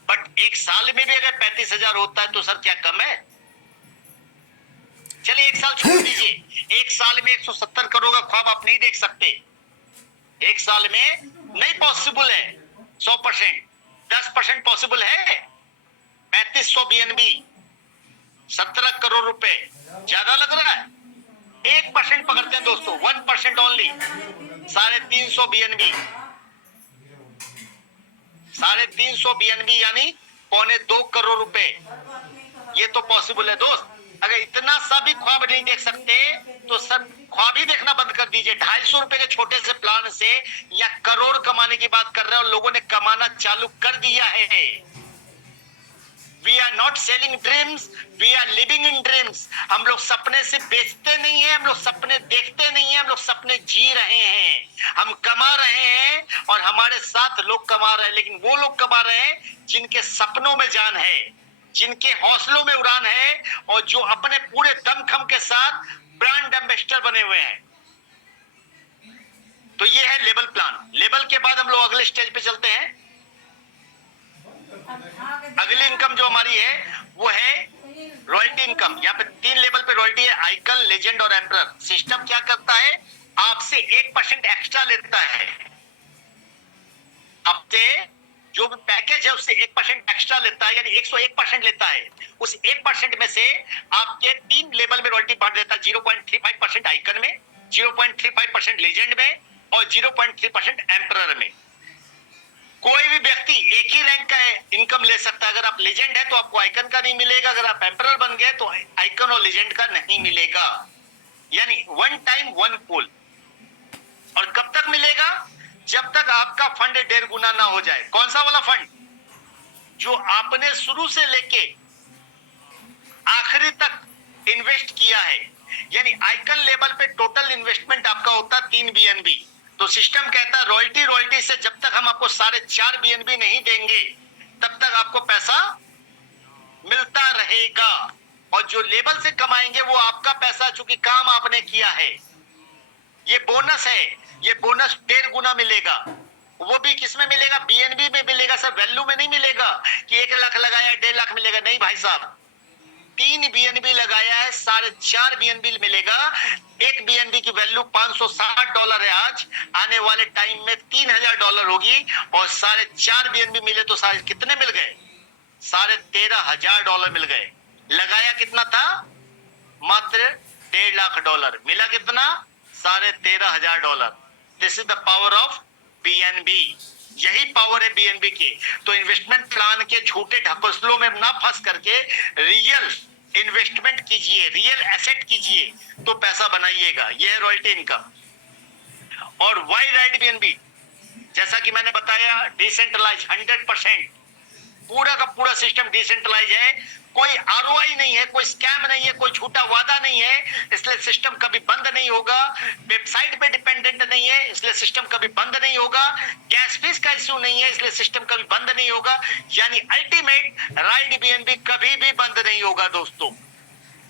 बट एक साल में भी अगर 35,000 होता है तो सर क्या कम है। चलिए एक साल छोड़ दीजिए, एक साल में 170 करोड़ का ख्वाब आप नहीं देख सकते, एक साल में नहीं पॉसिबल है। 100%, 10% पॉसिबल है। 3500 बीएनबी, 17 करोड़ रुपए, ज्यादा लग रहा है। 1% पकड़ते हैं दोस्तों, 1% ओनली, 350 बीएनबी, 350 बीएनबी यानी 2.25 करोड़ रुपए, ये तो पॉसिबल है दोस्त। अगर इतना सा भी ख्वाब नहीं देख सकते तो सब ख्वाब ही देखना बंद कर दीजिए। 250 रुपए के छोटे से प्लान से या करोड़ कमाने की बात कर रहे हैं, और लोगों ने कमाना चालू कर दिया है। We are not selling dreams, we are living in dreams। हम लोग सपने से बेचते नहीं है, हम लोग सपने देखते नहीं है, हम लोग सपने जी रहे हैं। हम कमा रहे हैं और हमारे साथ लोग कमा रहे हैं, लेकिन वो लोग कमा रहे हैं जिनके सपनों में जान है, जिनके हौसलों में उड़ान है, और जो अपने पूरे दमखम के साथ ब्रांड एम्बेसडर बने हुए हैं। तो ये है लेवल प्लान। लेवल के बाद हम लोग अगले स्टेज पे चलते हैं। अगली इनकम जो हमारी है वो है रॉयल्टी इनकम। यहाँ पे 3 लेवल पे रॉयल्टी है, आइकन, लेजेंड और एम्परर। सिस्टम क्या करता है, आपसे 1% एक्स्ट्रा लेता है। आपसे जो भी पैकेज है उससे 1% एक्स्ट्रा लेता है, यानी 101% लेता है। उस 1% में से आपके 3 लेवल में रॉयल्टी बांट देता है, 0.35% आइकन में, 0.35% लेजेंड में और 0.3% एम्परर में। कोई भी व्यक्ति एक ही रैंक का इनकम ले सकता है। अगर आप लेजेंड है तो आपको आइकन का नहीं मिलेगा, अगर आप एम्परर बन गए तो आइकन और लेजेंड का नहीं मिलेगा। यानी 1 टाइम 1 पूल। और कब तक मिलेगा, जब तक आपका फंड 1.5 गुना ना हो जाए। कौन सा वाला फंड, जो आपने शुरू से लेके आखिरी तक इन्वेस्ट किया है। यानी आइकन लेवल पे टोटल इन्वेस्टमेंट आपका होता है 3 बीएनबी। तो सिस्टम कहता है रॉयल्टी से जब तक हम आपको 4.5 बीएनबी नहीं देंगे तब तक आपको पैसा मिलता रहेगा। और जो लेवल से कमाएंगे वो आपका पैसा, चूंकि काम आपने किया है। ये बोनस है, ये बोनस 1.5 गुना मिलेगा। वो भी किस में मिलेगा, बीएनबी में मिलेगा सर, वैल्यू में नहीं मिलेगा कि 1 लाख लगाया 1.5 लाख मिलेगा। नहीं भाई साहब, 3 बीएनबी लगाया है, 4.5 बीएनबी मिलेगा। 1 बीएनबी की वैल्यू $560 है आज, आने वाले टाइम में $3000 होगी। और 4.5 बीएनबी मिले तो सारे कितने मिल गए, $13,500 मिल गए। लगाया कितना था, मात्र $1.5 लाख। मिला कितना, $13,500। This is the power of BNB. यही पावर है बीएनबी की। तो इन्वेस्टमेंट प्लान के झूठे ढकोसलों में ना फंस करके रियल इन्वेस्टमेंट कीजिए, रियल एसेट कीजिए, तो पैसा बनाइएगा। यह है रॉयल्टी इनकम। और वाई राइट बीएनबी, जैसा कि मैंने बताया, डिसेंट्रलाइज 100%, पूरा का पूरा सिस्टम डिसेंट्रलाइज है। कोई आरओआई नहीं है, कोई स्कैम नहीं है, कोई झूठा वादा नहीं है, इसलिए सिस्टम कभी बंद नहीं होगा। वेबसाइट पे डिपेंडेंट नहीं है, इसलिए सिस्टम कभी बंद नहीं होगा। गैस फीस का इश्यू नहीं है, इसलिए सिस्टम कभी बंद नहीं होगा। यानी अल्टीमेट राइट बीएनबी कभी भी बंद नहीं होगा दोस्तों,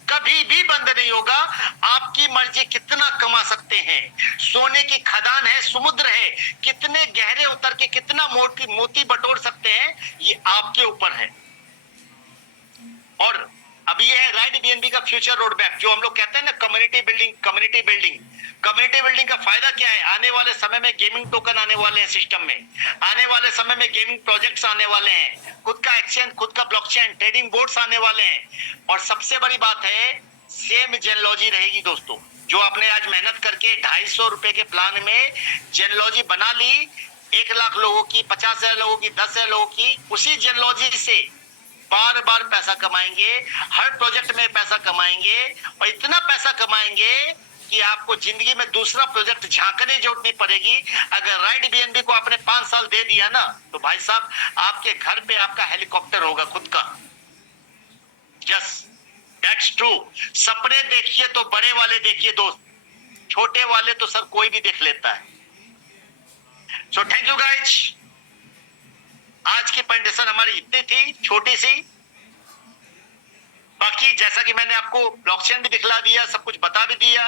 कभी भी बंद नहीं होगा। आपकी मर्जी कितना कमा सकते हैं, सोने की खदान है, समुद्र है, कितने गहरे उतर के कितना मोती बटोर सकते हैं, ये आपके ऊपर है। और अब ये है राइट बीएनबी का फ्यूचर रोड मैप, जो हम लोग कहते हैं ना community building. Community building, community building का फायदा क्या है? आने वाले समय में गेमिंग टोकन आने वाले हैं सिस्टम में, आने वाले समय में गेमिंग प्रोजेक्ट्स आने वाले हैं, खुद का एक्सचेंज, खुद का ब्लॉकचेन, ट्रेडिंग बोर्ड्स आने वाले हैं। और सबसे बड़ी बात है, सेम जेनोलॉजी रहेगी दोस्तों। जो आपने आज मेहनत करके 250 रुपए के प्लान में जेनोलॉजी बना ली, 1 लाख लोगों की, 50,000 लोगों की, 10,000 लोगों की, उसी जेनोलॉजी से बार बार पैसा कमाएंगे, हर प्रोजेक्ट में पैसा कमाएंगे, और इतना पैसा कमाएंगे कि आपको जिंदगी में दूसरा प्रोजेक्ट झांकने की जरूरत नहीं पड़ेगी। अगर राइट बीएनबी को आपने 5 साल दे दिया ना, तो भाई साहब आपके घर पे आपका हेलीकॉप्टर होगा खुद का। Yes, that's true. सपने देखिए तो बड़े वाले देखिए दोस्त, छोटे वाले तो सर कोई भी देख लेता है। So thank you guys. आज की प्रेजेंटेशन हमारी इतनी थी, छोटी सी। बाकी जैसा कि मैंने आपको ब्लॉकचेन भी दिखला दिया, सब कुछ बता भी दिया।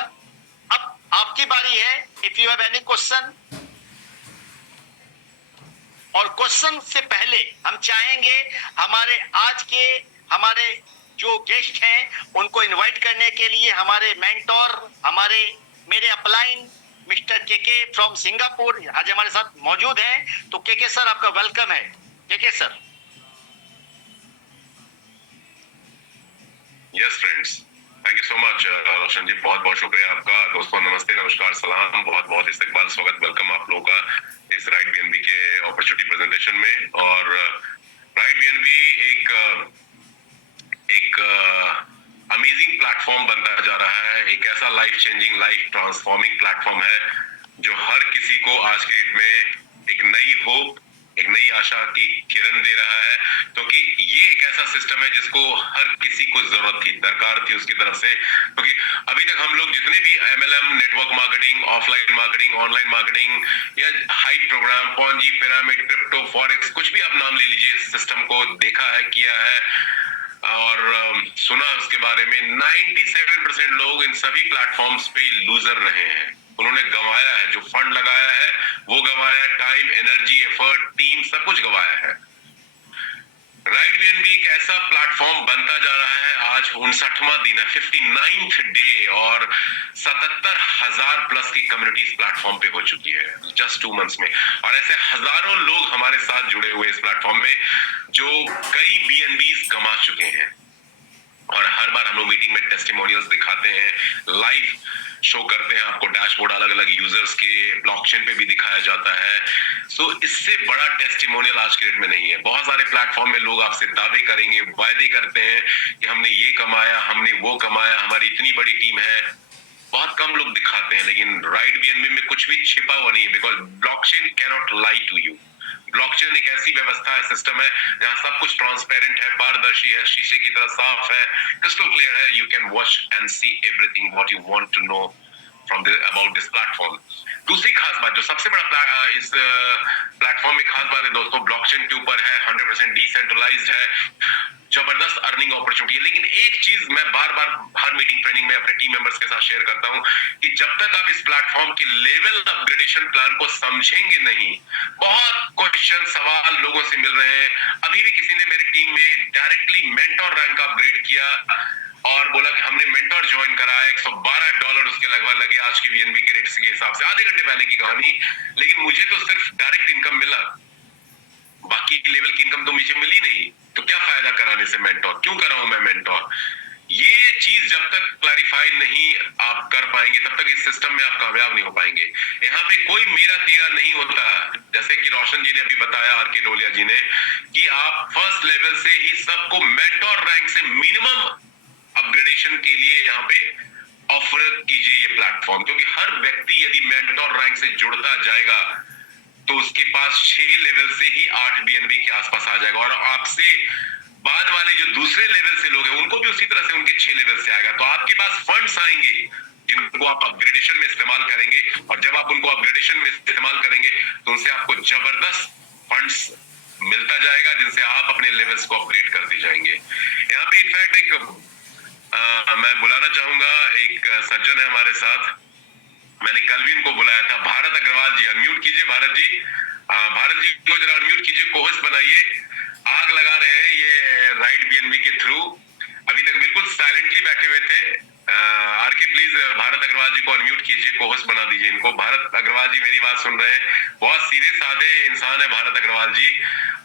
अब आपकी बारी है, if you have any question. और क्वेश्चन से पहले हम चाहेंगे हमारे जो गेस्ट हैं उनको इनवाइट करने के लिए, हमारे मेंटोर, मेरे upline mister KK from Singapore आज हमारे साथ मौजूद हैं। तो केके सर, आपका वेलकम है। KK sir. Yes friends, thank you so much Roshan ji, बहुत बहुत शुक्रिया आपका। दोस्तों नमस्ते, नमस्कार, सलाम, बहुत बहुत इस्तकबाल, स्वागत, वेलकम आप लोगों का इस राइट बीएनबी के अपॉर्चुनिटी प्रेजेंटेशन में। और राइट बीएनबी एक अमेजिंग प्लेटफॉर्म बनता जा रहा है। एक ऐसा life changing, life transforming platform है जो हर किसी को आज के डेट में एक नई होप, एक नई आशा की किरण दे रहा है। क्योंकि ये एक ऐसा सिस्टम है जिसको हर किसी को जरूरत थी, दरकार थी उसकी तरफ से। क्योंकि अभी तक हम लोग जितने भी MLM, network marketing, offline marketing, online marketing या हाइट program, Ponzi, pyramid, crypto, forex, कुछ भी आप नाम ले लीजिए, सिस्टम को देखा है, किया है और सुना उसके बारे में। 97% लोग इन सभी प्लेटफॉर्म्स पे लूजर रहे हैं। उन्होंने गंवाया है, जो फंड लगाया है वो गंवाया, टाइम, एनर्जी, एफर्ट, टीम, सब कुछ गंवाया है। राइट बीएनबी एक ऐसा प्लेटफॉर्म बनता जा रहा है। आज 59वां दिन है, 59th डे, और 77,000 प्लस की कम्युनिटी इस प्लेटफॉर्म पे हो चुकी है जस्ट 2 मंथ्स में। और ऐसे हजारों लोग हमारे साथ जुड़े हुए इस प्लेटफॉर्म में जो कई बीएनबीज कमा चुके हैं। और हर बार हम लोग मीटिंग में टेस्टिमोनियल्स दिखाते हैं, लाइव शो करते हैं आपको डैशबोर्ड अलग अलग यूजर्स के, ब्लॉकचेन पे भी दिखाया जाता है। सो इससे बड़ा टेस्टिमोनियल आज के डेट में नहीं है। बहुत सारे प्लेटफॉर्म में लोग आपसे दावे करेंगे, वायदे करते हैं कि हमने ये कमाया, हमने वो कमाया, हमारी इतनी बड़ी टीम है। बहुत कम लोग दिखाते हैं, लेकिन राइट बीएनबी में कुछ भी छिपा हुआ नहीं है, because blockchain cannot lie to you. Blockchain एक ऐसी व्यवस्था है, सिस्टम है जहां सब कुछ ट्रांसपेरेंट है, पारदर्शी है, शीशे की तरह साफ है, क्रिस्टल क्लियर है। You can watch and see everything what you want to know from about this platform. दूसरी खास बात, जो सबसे बड़ा इस प्लेटफॉर्म में खास बात है दोस्तों, ब्लॉकचेन के ऊपर है, 100% डिसेंट्रलाइज्ड है, जबरदस्त अर्निंग अपॉर्चुनिटी है। लेकिन एक चीज मैं बार बार हर मीटिंग, ट्रेनिंग में अपने टीम मेंबर्स के साथ शेयर करता हूं कि जब तक आप इस प्लेटफॉर्म के लेवल अपग्रेडेशन प्लान को समझेंगे नहीं, बहुत क्वेश्चन, सवाल लोगों से मिल रहे हैं। अभी भी किसी ने मेरी टीम में डायरेक्टली मेंटोर रैंक अपग्रेड किया और बोला कि हमने मेंटोर ज्वाइन करा, $112 उसके लगभग लगे आज के बीएनबी के रेट्स के हिसाब से, आधे घंटे पहले की कहानी। लेकिन मुझे तो सिर्फ डायरेक्ट इनकम मिला, बाकी लेवल की इनकम तो मुझे मिली नहीं। तो क्या फायदा कराने से मेंटोर? क्यों कराऊं मैं मेंटोर? ये चीज जब तक क्लैरिफाई नहीं आप कर पाएंगे तब तक इस सिस्टम में आप कामयाब नहीं हो पाएंगे। यहाँ पे कोई मेरा तेरा नहीं होता। जैसे कि रोशन जी ने अभी बताया, आर के डोलिया जी ने, कि आप फर्स्ट लेवल से ही सबको मेंटोर रैंक से मिनिमम अपग्रेडेशन के लिए यहाँ पे ऑफर कीजिए ये प्लेटफॉर्म, क्योंकि हर व्यक्ति यदि मेंटोर रैंक से जुड़ता जाएगा तो उसके पास 6 लेवल से ही 8 बीएनबी के आसपास आ जाएगा, और आपसे बाद वाले जो दूसरे लेवल से लोग हैं उनको भी उसी तरह से उनके 6 लेवल से आएगा। तो आपके पास फंड्स आएंगे जिनको आप अपग्रेडेशन में इस्तेमाल करेंगे, और जब आप उनको अपग्रेडेशन में इस्तेमाल करेंगे तो उनसे आपको जबरदस्त फंड्स मिलता जाएगा जिनसे आप अपने लेवल्स को अपग्रेड करते जाएंगे। यहाँ पे इनफैक्ट एक मैं बुलाना चाहूंगा, एक सज्जन है हमारे साथ, मैंने कल भी इनको बुलाया था, भारत अग्रवाल जी। अनम्यूट कीजिए भारत जी, भारत जी को जरा अनम्यूट कीजिए, कोहोस्ट बनाइए। आग लगा रहे हैं ये राइट बीएनबी के थ्रू, अभी तक बिल्कुल साइलेंटली बैठे हुए थे। आर के प्लीज भारत अग्रवाल जी को अनम्यूट कीजिए, कोहोस्ट बना दीजिए इनको। भारत अग्रवाल जी मेरी बात सुन रहे हैं, बहुत सीधे साधे इंसान है भारत अग्रवाल जी,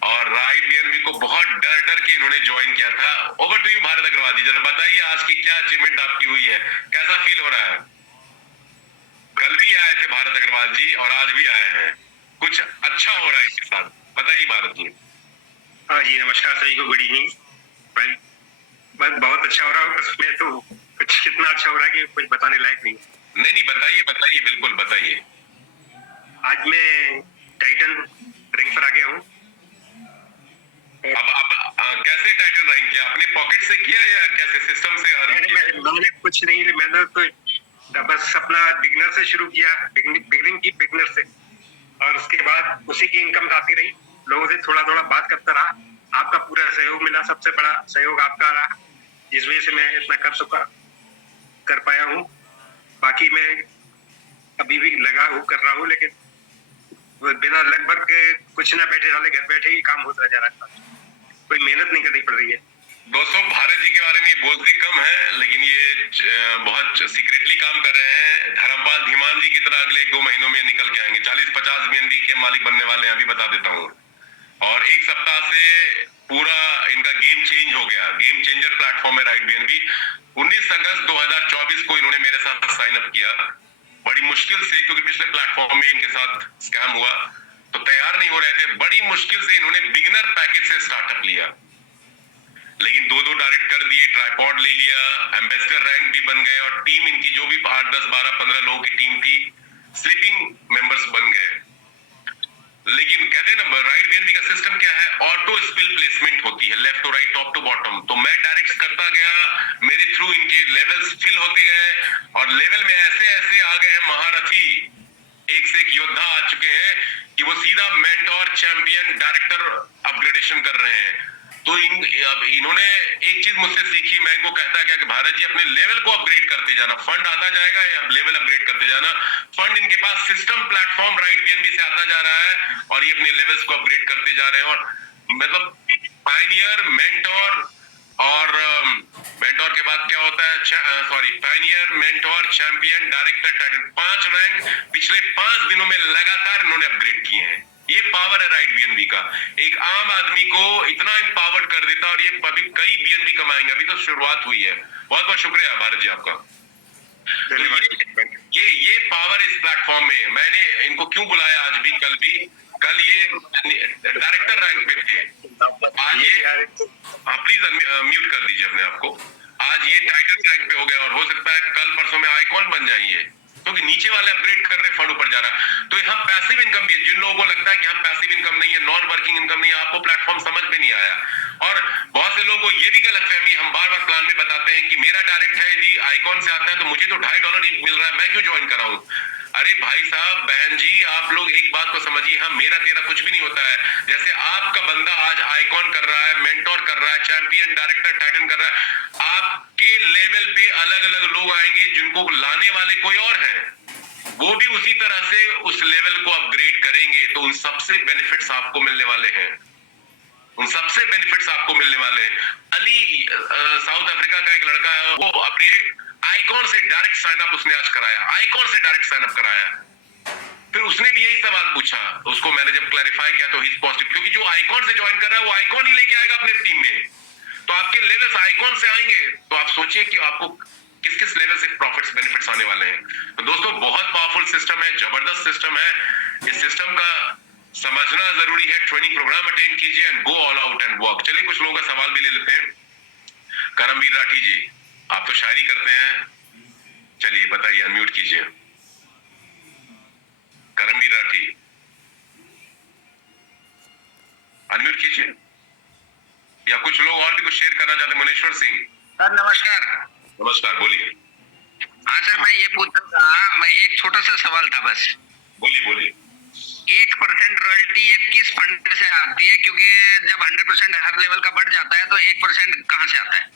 और राइट बीएनबी को बहुत डर डर के इन्होंने ज्वाइन किया था। Over to you Bharat Agarwal ji, जरा बताइए आज की क्या अचीवमेंट आपकी हुई है, कैसा फील हो रहा है? कल भी आए थे भारत अग्रवाल जी और आज भी आए हैं, कुछ अच्छा हो रहा है इसके साथ, बताइए भारत जी। हाँ जी, नमस्कार सभी को, गुड इवनिंग। बस बहुत अच्छा हो रहा है, उसमें तो कुछ कितना अच्छा हो रहा है कि कुछ बताने लायक नहीं। नहीं बताइए बताइए, बिल्कुल बताइए। आज मैं टाइटन रैंक पर आ गया हूँ। अब कैसे टाइटल रैंक किया, अपने पॉकेट से किया या कैसे सिस्टम से अर्न किया? मैंने कुछ नहीं, मैंने तो बस अपना बिगनर से शुरू किया, बिगनिंग की बिगनर से, और उसके बाद उसी की इनकम आती रही। लोगों से थोड़ा थोड़ा बात करता रहा, आपका पूरा सहयोग मिला, सबसे बड़ा सहयोग आपका रहा, जिस वजह से मैं इतना कर पाया हूँ। बाकी मैं अभी भी लगा हूँ, कर रहा हूँ, लेकिन बिना लगभग कुछ ना बैठे वाले घर बैठे ही काम होता जा रहा है, कोई मेहनत नहीं करनी पड़ रही है। दोस्तों, भारत जी के बारे में बोलते कम है, लेकिन ये बहुत सीक्रेटली काम कर रहे हैं। धर्मपाल धीमान जी की तरह अगले 1-2 महीनों में निकल के आएंगे, 40-50 बीएनबी के मालिक बनने वाले हैं, अभी बता देता हूँ। और एक सप्ताह से पूरा इनका गेम चेंज हो गया, गेम चेंजर प्लेटफॉर्म है राइट बीएनबी। 19 अगस्त 2024 को इन्होंने मेरे साथ साइन अप किया, बड़ी मुश्किल से, क्योंकि पिछले प्लेटफॉर्म में इनके साथ स्कैम हुआ तो तैयार नहीं हो रहे थे, बड़ी मुश्किल से इन्होंने बिगिनर पैकेज से स्टार्टअप लिया, लेकिन 2-2 डायरेक्ट कर दिए, ट्राइपॉड ले लिया, एम्बेसडर रैंक भी बन गए, और टीम इनकी जो भी 8, 10, 12, 15 लोगों की टीम थी, स्लीपिंग मेंबर्स बन गए। लेकिन कहते हैं ना, राइट बीएनबी का सिस्टम क्या है, ऑटो स्पिल प्लेसमेंट होती है, left to right, top to bottom. तो मैं डायरेक्ट करता गया, मेरे थ्रू इनके लेवल्स फिल होते गए, और लेवल में ऐसे ऐसे आ गए हैं महारथी, एक से एक योद्धा आ चुके हैं कि वो सीधा मेंटोर, चैंपियन, डायरेक्टर अपग्रेडेशन कर रहे हैं। तो इन्होंने एक चीज मुझसे सीखी, मैं इनको कहता गया कि भारत जी अपने लेवल को अपग्रेड करते जाना, फंड आता जाएगा या लेवल अपग्रेड करते जाना। फंड इनके पास सिस्टम प्लेटफॉर्म राइट बीएनबी से आता जा रहा है, और ये अपने लेवल्स को अपग्रेड करते जा रहे हैं। और मतलब पायनियर, मेंटोर, और मेंटोर के बाद क्या होता है, sorry, Pioneer, mentor, champion, director, Titan, 5 rank पिछले 5 दिनों में लगातार इन्होंने अपग्रेड किए हैं। ये पावर है राइट बीएनबी का, एक आम आदमी को इतना एम्पावर्ड कर देता, और ये अभी कई बीएनबी कमाएंगे, अभी तो शुरुआत हुई है। बहुत बहुत शुक्रिया भारत जी आपका। तो ये पावर इस प्लेटफॉर्म में, मैंने इनको क्यों बुलाया आज भी, कल ये डायरेक्टर रैंक पे थे, आज ये, प्लीज म्यूट कर दीजिए अपने आप को, आज ये टाइटल रैंक पे हो गया, और हो सकता है कल परसों में आइकॉन बन जाइए, क्योंकि नीचे वाले अपग्रेड कर रहे, फंड ऊपर जा रहा। तो यहाँ पैसिव इनकम भी है, जिन लोगों को लगता है कि यहाँ पैसिव इनकम नहीं है, नॉन वर्किंग इनकम नहीं है, आपको प्लेटफॉर्म समझ में नहीं आया। और बहुत से लोगों को ये भी गलतफहमी, हम बार बार प्लान में बताते हैं कि मेरा डायरेक्ट है जी, आइकॉन से आता है तो मुझे तो $2.5 मिल रहा है, मैं क्यों ज्वाइन कराऊं? अरे भाई साहब, बहन जी, आप लोग एक बात को समझिए, हाँ, मेरा तेरा कुछ भी नहीं होता है। जैसे आपका बंदा आज आइकॉन कर रहा है, मेंटोर कर रहा है, चैंपियन, डायरेक्टर, टाइटन कर रहा है, आपके लेवल पे अलग अलग लोग आएंगे जिनको लाने वाले कोई और हैं, वो भी उसी तरह से उस लेवल को अपग्रेड करेंगे, तो उन सबसे बेनिफिट्स आपको मिलने वाले हैं, उन सबसे बेनिफिट्स आपको मिलने वाले हैं। अली, साउथ अफ्रीका का एक लड़का है, वो अपने आइकॉन से डायरेक्ट साइन अप उसने आज कराया, आइकॉन से डायरेक्ट साइन अप कराया। फिर उसने भी यही सवाल पूछा, उसको मैंने जब क्लैरिफाई किया तो ही पॉजिटिव, क्योंकि जो आइकॉन से ज्वाइन कर रहा है वो आइकॉन ही लेके आएगा अपने टीम में। तो आपके लेवल्स आइकॉन से आएंगे, तो आप सोचिए कि आपको किस किस लेवल से प्रॉफिट्स बेनिफिट्स आने वाले हैं। तो दोस्तों बहुत पावरफुल सिस्टम है, जबरदस्त सिस्टम है। इस सिस्टम का समझना जरूरी है। ट्रेनिंग प्रोग्राम अटेंड कीजिए and go all out and work. चलिए कुछ लोगों का सवाल भी ले लेते हैं। करमवीर राठी जी, आप तो शायरी करते हैं, चलिए बताइए, अनम्यूट कीजिए। करमवीर राठी अनम्यूट कीजिए, या कुछ लोग और भी कुछ शेयर करना चाहते हैं। मनेश्वर सिंह सर नमस्कार। नमस्कार, बोलिए। हाँ सर, मैं ये पूछ रहा था, मैं एक छोटा सा सवाल था बस। बोलिए बोलिए। 1% रॉयल्टी ये किस फंड से आती है? क्योंकि जब 100% हर लेवल का बढ़ जाता है तो 1% कहाँ से आता है?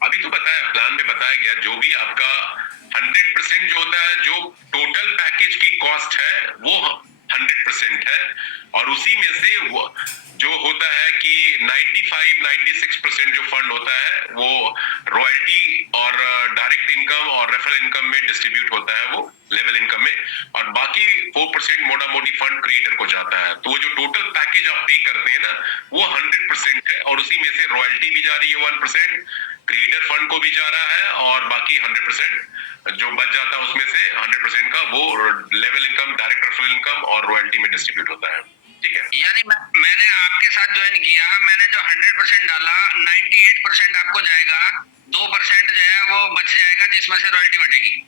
अभी तो बताया, प्लान में बताया गया, जो भी आपका 100% जो होता है, जो टोटल पैकेज की कॉस्ट है वो 100% है, और उसी में से वो जो होता है कि 95-96% जो फंड होता है वो रॉयल्टी और डायरेक्ट इनकम और रेफरल इनकम में डिस्ट्रीब्यूट होता है, वो लेवल इनकम में, और बाकी 4% मोटा मोटी फंड क्रिएटर को जाता है। तो वो जो टोटल पैकेज आप पे करते हैं ना, वो 100% है, और उसी में से रॉयल्टी भी जा रही है 1%, क्रिएटर फंड को भी जा रहा है, और बाकी 100% जो बच जाता है उसमें से 100% का वो level income, direct referral income और रॉयल्टी में डिस्ट्रीब्यूट होता है। ठीक है, यानी मैंने आपके साथ ज्वाइन किया, मैंने जो 100% डाला, 98% आपको जाएगा, 2% जो है वो बच जाएगा जिसमें से रॉयल्टी बटेगी।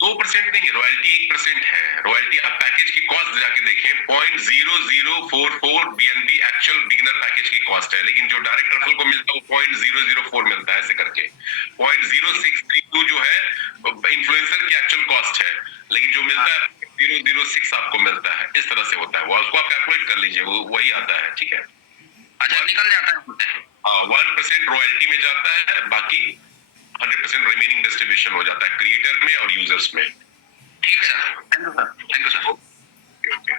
2% नहीं, रॉयल्टी 1% है। रॉयल्टी आप पैकेज की कॉस्ट जाके देखें, 0.0044 BNB एक्चुअल बिगिनर पैकेज की कॉस्ट है, लेकिन जो डायरेक्ट रेफरल को मिलता है वो 0.004 मिलता है, ऐसे करके 0.0632 जो है इन्फ्लुएंसर की एक्चुअल कॉस्ट है, लेकिन जो मिलता है 0.006 आपको मिलता है। इस तरह से होता है वो, उसको आप कैलकुलेट कर लीजिए, वो वही आता है। ठीक है, अच्छा, निकल जाता है। 1% रॉयल्टी में जाता है, बाकी 100% रिमेनिंग डिस्ट्रीब्यूशन हो जाता है क्रिएटर में और यूजर्स में। ठीक sir, thank you sir, thank you sir. Okay.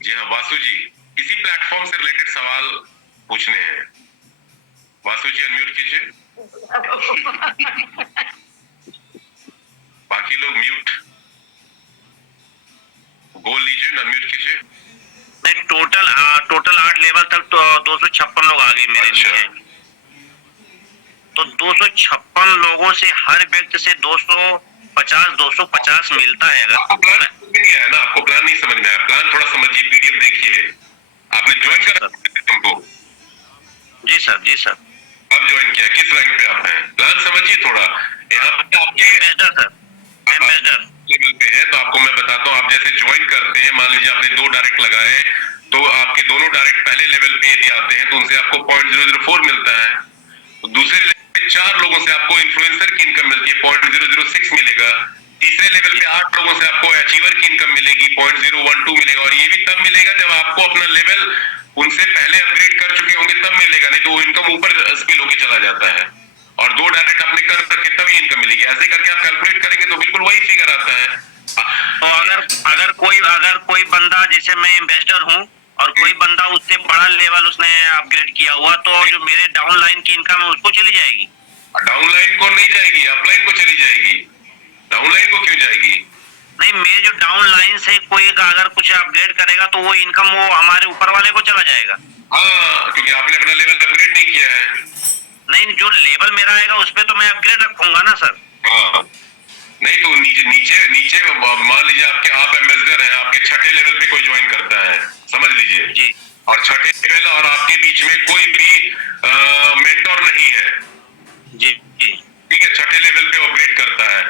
जी हाँ, वासु जी, इसी प्लेटफॉर्म से रिलेटेड सवाल पूछने हैं। वासु जी अनम्यूट कीजिए। बाकी लोग म्यूट। गोल लीजेंड अनम्यूट कीजिए। टोटल 8 लेवल तक तो 256 लोग आ गए मेरे अच्छा। नीचे। तो 256 लोगों से हर व्यक्ति से 250 मिलता है। आपको प्लान नहीं आया ना, आपको प्लान नहीं समझ में आया। प्लान थोड़ा समझिए, पीडीएफ देखिए। आपने ज्वाइन करा तुमको? जी सर, जी सर। अब ज्वाइन किया, किस रैंक पे आप हैं? प्लान समझिए थोड़ा। यहाँ पे आपके एम्बेसडर सर, एम्बेसडर लेवल पे है, तो आपको मैं बताता हूँ। आप जैसे ज्वाइन करते हैं, मान लीजिए आपने 2 डायरेक्ट लगाए, तो आपके दोनों डायरेक्ट पहले लेवल पे यदि आते हैं तो उनसे आपको 0.004 मिलता है। तो दूसरे लेवल पे 4 लोगों से आपको इन्फ्लुएंसर की इनकम मिलती है, 0.006 मिलेगा। तीसरे लेवल पे 8 लोगों से आपको अचीवर की इनकम मिलेगी, 0.012 मिलेगा, और ये भी तब मिलेगा जब आपको अपना लेवल उनसे पहले अपग्रेड कर चुके होंगे, तब मिलेगा, नहीं तो वो इनकम ऊपर स्केल होके चला जाता है। और 2 डायरेक्ट आपने कर रखे तब ये इनकम मिलेगी। ऐसे करके आप कैलकुलेट करेंगे तो बिल्कुल वही फिगर आता है। तो अगर कोई बंदा, जैसे मैं एम्बेसडर हूँ और कोई बंदा उससे बड़ा लेवल उसने अपग्रेड किया हुआ, तो जो मेरे डाउनलाइन की इनकम है उसको चली जाएगी? डाउनलाइन को नहीं जाएगी, अपलाइन को चली जाएगी। डाउनलाइन को क्यों जाएगी? नहीं, मेरे जो डाउनलाइन से कोई अगर कुछ अपग्रेड करेगा तो वो इनकम वो हमारे ऊपर वाले को चला जाएगा। हाँ, क्योंकि आपने अपना लेवल अपग्रेड नहीं किया है। नहीं, जो लेवल मेरा आएगा उस पे तो मैं अपग्रेड रखूंगा ना सर। हाँ, नहीं तो नीचे मान लीजिए आप एम्बेसडर हैं, आपके 6ठे लेवल पे कोई ज्वाइन करता है, समझ लीजिए जी, और 6ठे लेवल और आपके बीच में कोई भी मेंटोर नहीं है। जी जी, ठीक है, 6ठे लेवल पे अपग्रेड करता है,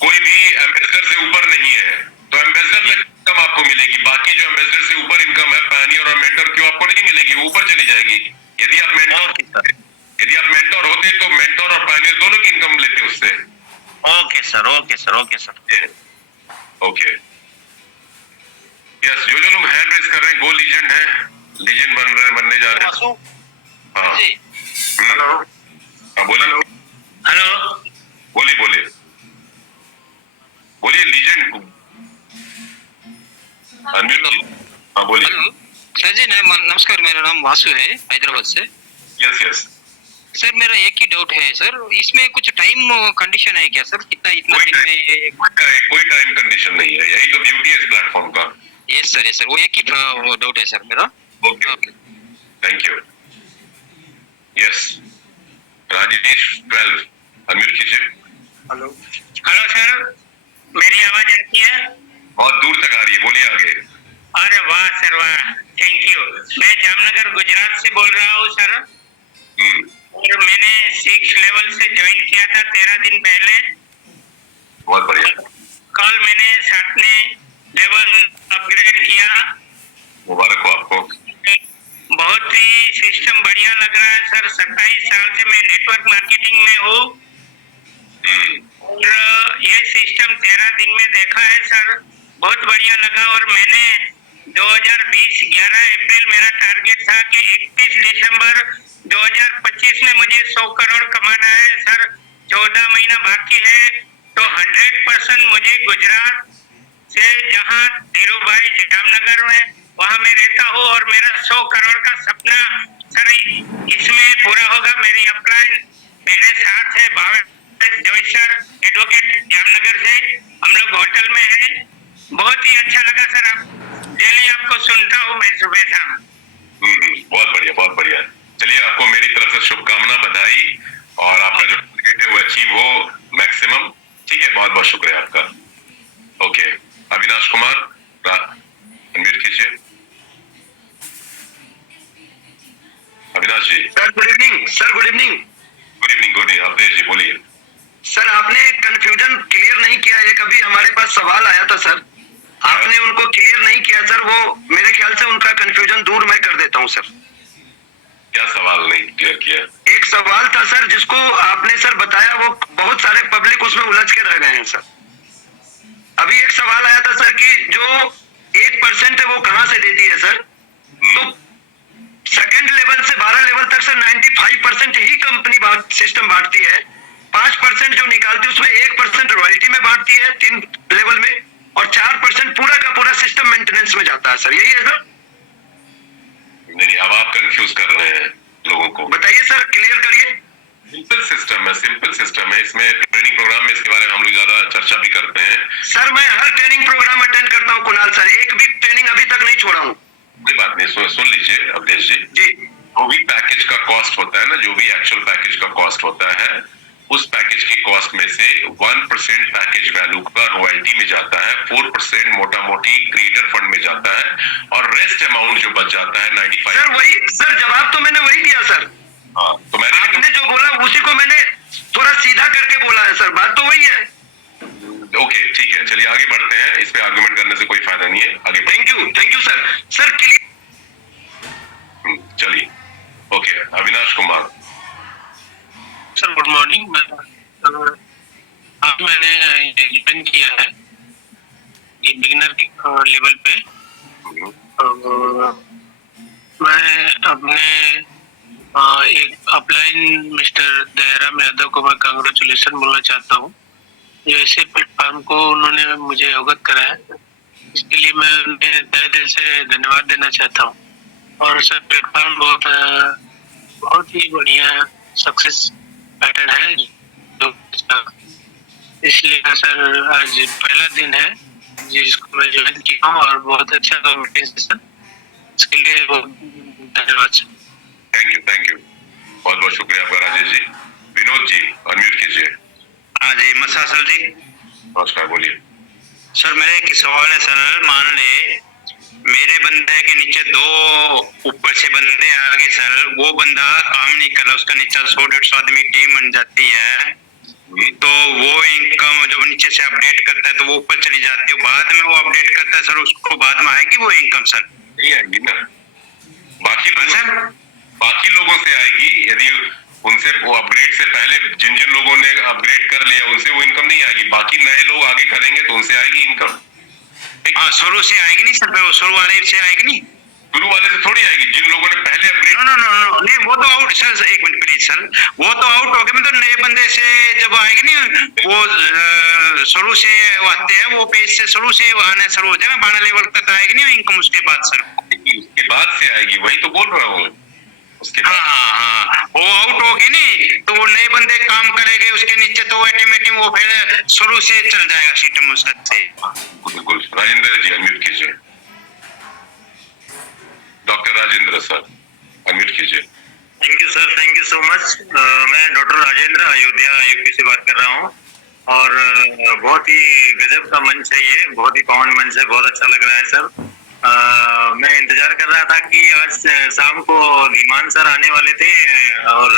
कोई भी एम्बेसडर से ऊपर नहीं है, तो एम्बेसडर तक इनकम आपको मिलेगी। बाकी जो एम्बेसडर से ऊपर इनकम है, पायनियर और मेंटर की, आपको नहीं मिलेगी, वो ऊपर चली जाएगी। यदि आप मेंटोर होते तो मेंटोर और पायनियर दोनों की इनकम लेते उससे। Okay sir, okay sir, okay sir. Okay, yes, जो लोग हैंड रेज कर रहे हैं, गो लीजेंड है, लीजेंड बनने जा रहे हैं। हाँ, हेलो, हाँ बोलिए, हेलो, बोलिए लीजेंड अनम्यूट कीजिए। हाँ बोलिए। हेलो सर जी, नमस्कार, मेरा नाम वासु है, हैदराबाद से। यस सर, मेरा एक ही डाउट है सर, इसमें कुछ टाइम कंडीशन है क्या सर? इतना दिन में ये? कोई टाइम कंडीशन नहीं है, यही तो ब्यूटी है इस प्लेटफॉर्म का। यस सर, वो एक ही डाउट है सर मेरा। Okay, thank you. Yes, Rajesh 12 unmute कीजिए। हेलो। हेलो सर, मेरी आवाज आती है? बहुत दूर तक आ रही है, बोलिए आगे। अरे वाह सर वाह, थैंक यू। मैं जामनगर गुजरात से बोल रहा हूँ सर, और मैंने 6 लेवल से ज्वाइन किया था 13 दिन पहले। बहुत बढ़िया, कल मैंने 7वें लेवल अपग्रेड किया। मुबारक हो आपको। बहुत ही सिस्टम बढ़िया लग रहा है सर। 27 साल से मैं नेटवर्क मार्केटिंग में हूँ, और ये सिस्टम 13 दिन में देखा है सर, बहुत बढ़िया लगा। और मैंने 2020 11 अप्रैल मेरा टारगेट था कि 31 दिसंबर 2025 में मुझे 100 करोड़ कमाना है सर। 14 महीना बाकी है, तो 100% मुझे गुजरात से, जहाँ धीरूभाई जामनगर में, वहाँ मैं रहता हूँ, और मेरा 100 करोड़ का सपना सर इसमें पूरा होगा। मेरी अपलाइन मेरे साथ है भावेश जोईसर, एडवोकेट जामनगर से। हम लोग होटल में हैं। बहुत ही अच्छा लगा सर, आप डेली आपको सुनता हूँ मैं सुबह शाम। बहुत बढ़िया, बहुत बढ़िया। चलिए, आपको मेरी तरफ से शुभकामना, बधाई, और आपका जो टारगेट है वो अचीव हो मैक्सिमम। ठीक है, बहुत बहुत शुक्रिया आपका। ओके, अविनाश कुमार अनम्यूट कीजिए। Avinash ji. Sir good evening. Sir good evening. Good evening, good evening. Avadhesh ji बोलिए। सर आपने कंफ्यूजन क्लियर नहीं किया है। कभी हमारे पास सवाल आया था सर, आपने उनको क्लियर नहीं किया सर। वो मेरे ख्याल से उनका कंफ्यूजन दूर मैं कर देता हूँ सर। क्या सवाल नहीं क्लियर किया? एक सवाल था सर जिसको आपने सर बताया, वो बहुत सारे पब्लिक उसमें उलझ के रह गए हैं सर। अभी एक सवाल आया था सर कि जो 1% है वो कहाँ से देती है सर? तो सेकंड लेवल से 12 लेवल तक सर 95% ही कंपनी सिस्टम बांटती है। 5% जो निकालती है उसमें 1% रॉयल्टी में बांटती है 3 लेवल में, और 4% पूरा का पूरा सिस्टम मेंटेनेंस में जाता है सर। यही है सर? नहीं, अब आप कंफ्यूज कर रहे हैं लोगों को। बताइए सर, क्लियर करिए। सिंपल सिस्टम है, सिंपल सिस्टम है। इसमें ट्रेनिंग प्रोग्राम में इसके बारे में हम लोग ज्यादा चर्चा भी करते हैं। सर मैं हर ट्रेनिंग प्रोग्राम अटेंड करता हूँ कुणाल सर, एक भी ट्रेनिंग अभी तक नहीं छोड़ा हूँ। कोई बात नहीं, सुन लीजिए अवधेश जी। जी जो भी पैकेज का कॉस्ट होता है ना, जो भी एक्चुअल पैकेज का कॉस्ट होता है, उस पैकेज की कॉस्ट में से 1% पैकेज वैल्यू का रॉयल्टी में जाता है, 4% मोटा मोटी क्रिएटर फंड में जाता है, और रेस्ट अमाउंट जो बच जाता है 95। सर वही सर, जवाब तो मैंने वही दिया सर। हाँ, तो मैंने आपने जो बोला उसी को मैंने थोड़ा सीधा करके बोला है सर, बात तो वही है। ओके, ठीक है, चलिए आगे बढ़ते हैं। इस पे आर्गुमेंट करने से कोई फायदा नहीं है, आगे thank you sir. Sir clear. चलिए, okay, Avinash Kumar. Sir good morning. अब मैंने ज्वाइन किया है ये बिगिनर लेवल पे। मैं अपने एक अपलाइन मिस्टर दयाराम यादव को मैं कांग्रेचुलेसन बोलना चाहता हूँ, जो ऐसे प्लेटफॉर्म को उन्होंने मुझे अवगत कराया, इसके लिए मैं उन्हें तहे दिल से धन्यवाद देना चाहता हूँ। और सर प्लेटफॉर्म बहुत ही बढ़िया सक्सेस पैटर्न है, तो इसलिए सर आज पहला दिन है जिसको मैं ज्वाइन किया हूँ, और बहुत अच्छा कम्युनिकेशन, इसके लिए धन्यवाद सर। थैंक यू, बहुत बहुत शुक्रिया आपका राजेश जी। विनोद जी अनम्यूट कीजिए। हाँ जी, मसासल जी। नमस्कार, बोलिए। सर मेरा एक सवाल है सर। मान ले मेरे बंदे के नीचे 2 ऊपर से बंदे आ गए सर, वो बंदा काम नहीं कर रहा, उसका नीचे 100-150 आदमी टीम बन जाती है, तो वो इनकम जब नीचे से अपडेट करता है तो वो ऊपर चली जाती है, बाद में वो अपडेट करता है सर, उसको बाद में आएगी वो इनकम सर? नहीं आएगी ना, बाकी लोगों से आएगी। यदि उनसे वो अपग्रेड से पहले जिन जिन लोगों ने अपग्रेड कर लिया उनसे वो इनकम नहीं आएगी, बाकी नए लोग आगे करेंगे तो उनसे आएगी इनकम। हाँ, शुरू से आएगी नहीं सर, वो शुरू वाले से आएगी नहीं, शुरू वाले से थोड़ी आएगी। जिन लोगों ने पहले अपग्रेड नो नहीं, वो तो आउट सर, एक मिनट प्लीज सर, वो तो आउट हो गए, मतलब नए बंदे से जब आएगी नहीं, वो शुरू से आते हैं, वो पेज से शुरू से आना शुरू हो जाएगा, 12 लेवल तक आएगी नहीं इनकम, उसके बाद सर? उसके बाद से आएगी, वही तो बोल रहा हूँ। उसके बाद हाँ, वो आउट होगी नहीं तो वो नए बंदे काम करेंगे उसके नीचे, तो ऑटोमेटिक वो फिर शुरू से चल जाएगा सिस्टम उससे। बिल्कुल। राजेंद्र जी अनम्यूट कीजिए। डॉक्टर राजेंद्र सर अनम्यूट कीजिए। Thank you sir, thank you so much. मैं डॉक्टर राजेंद्र अयोध्या यूपी से बात कर रहा हूँ और बहुत ही गजब का मंच है ये, बहुत ही पावन मंच है, बहुत अच्छा लग रहा है सर। मैं इंतजार कर रहा था कि आज शाम को धीमान सर आने वाले थे और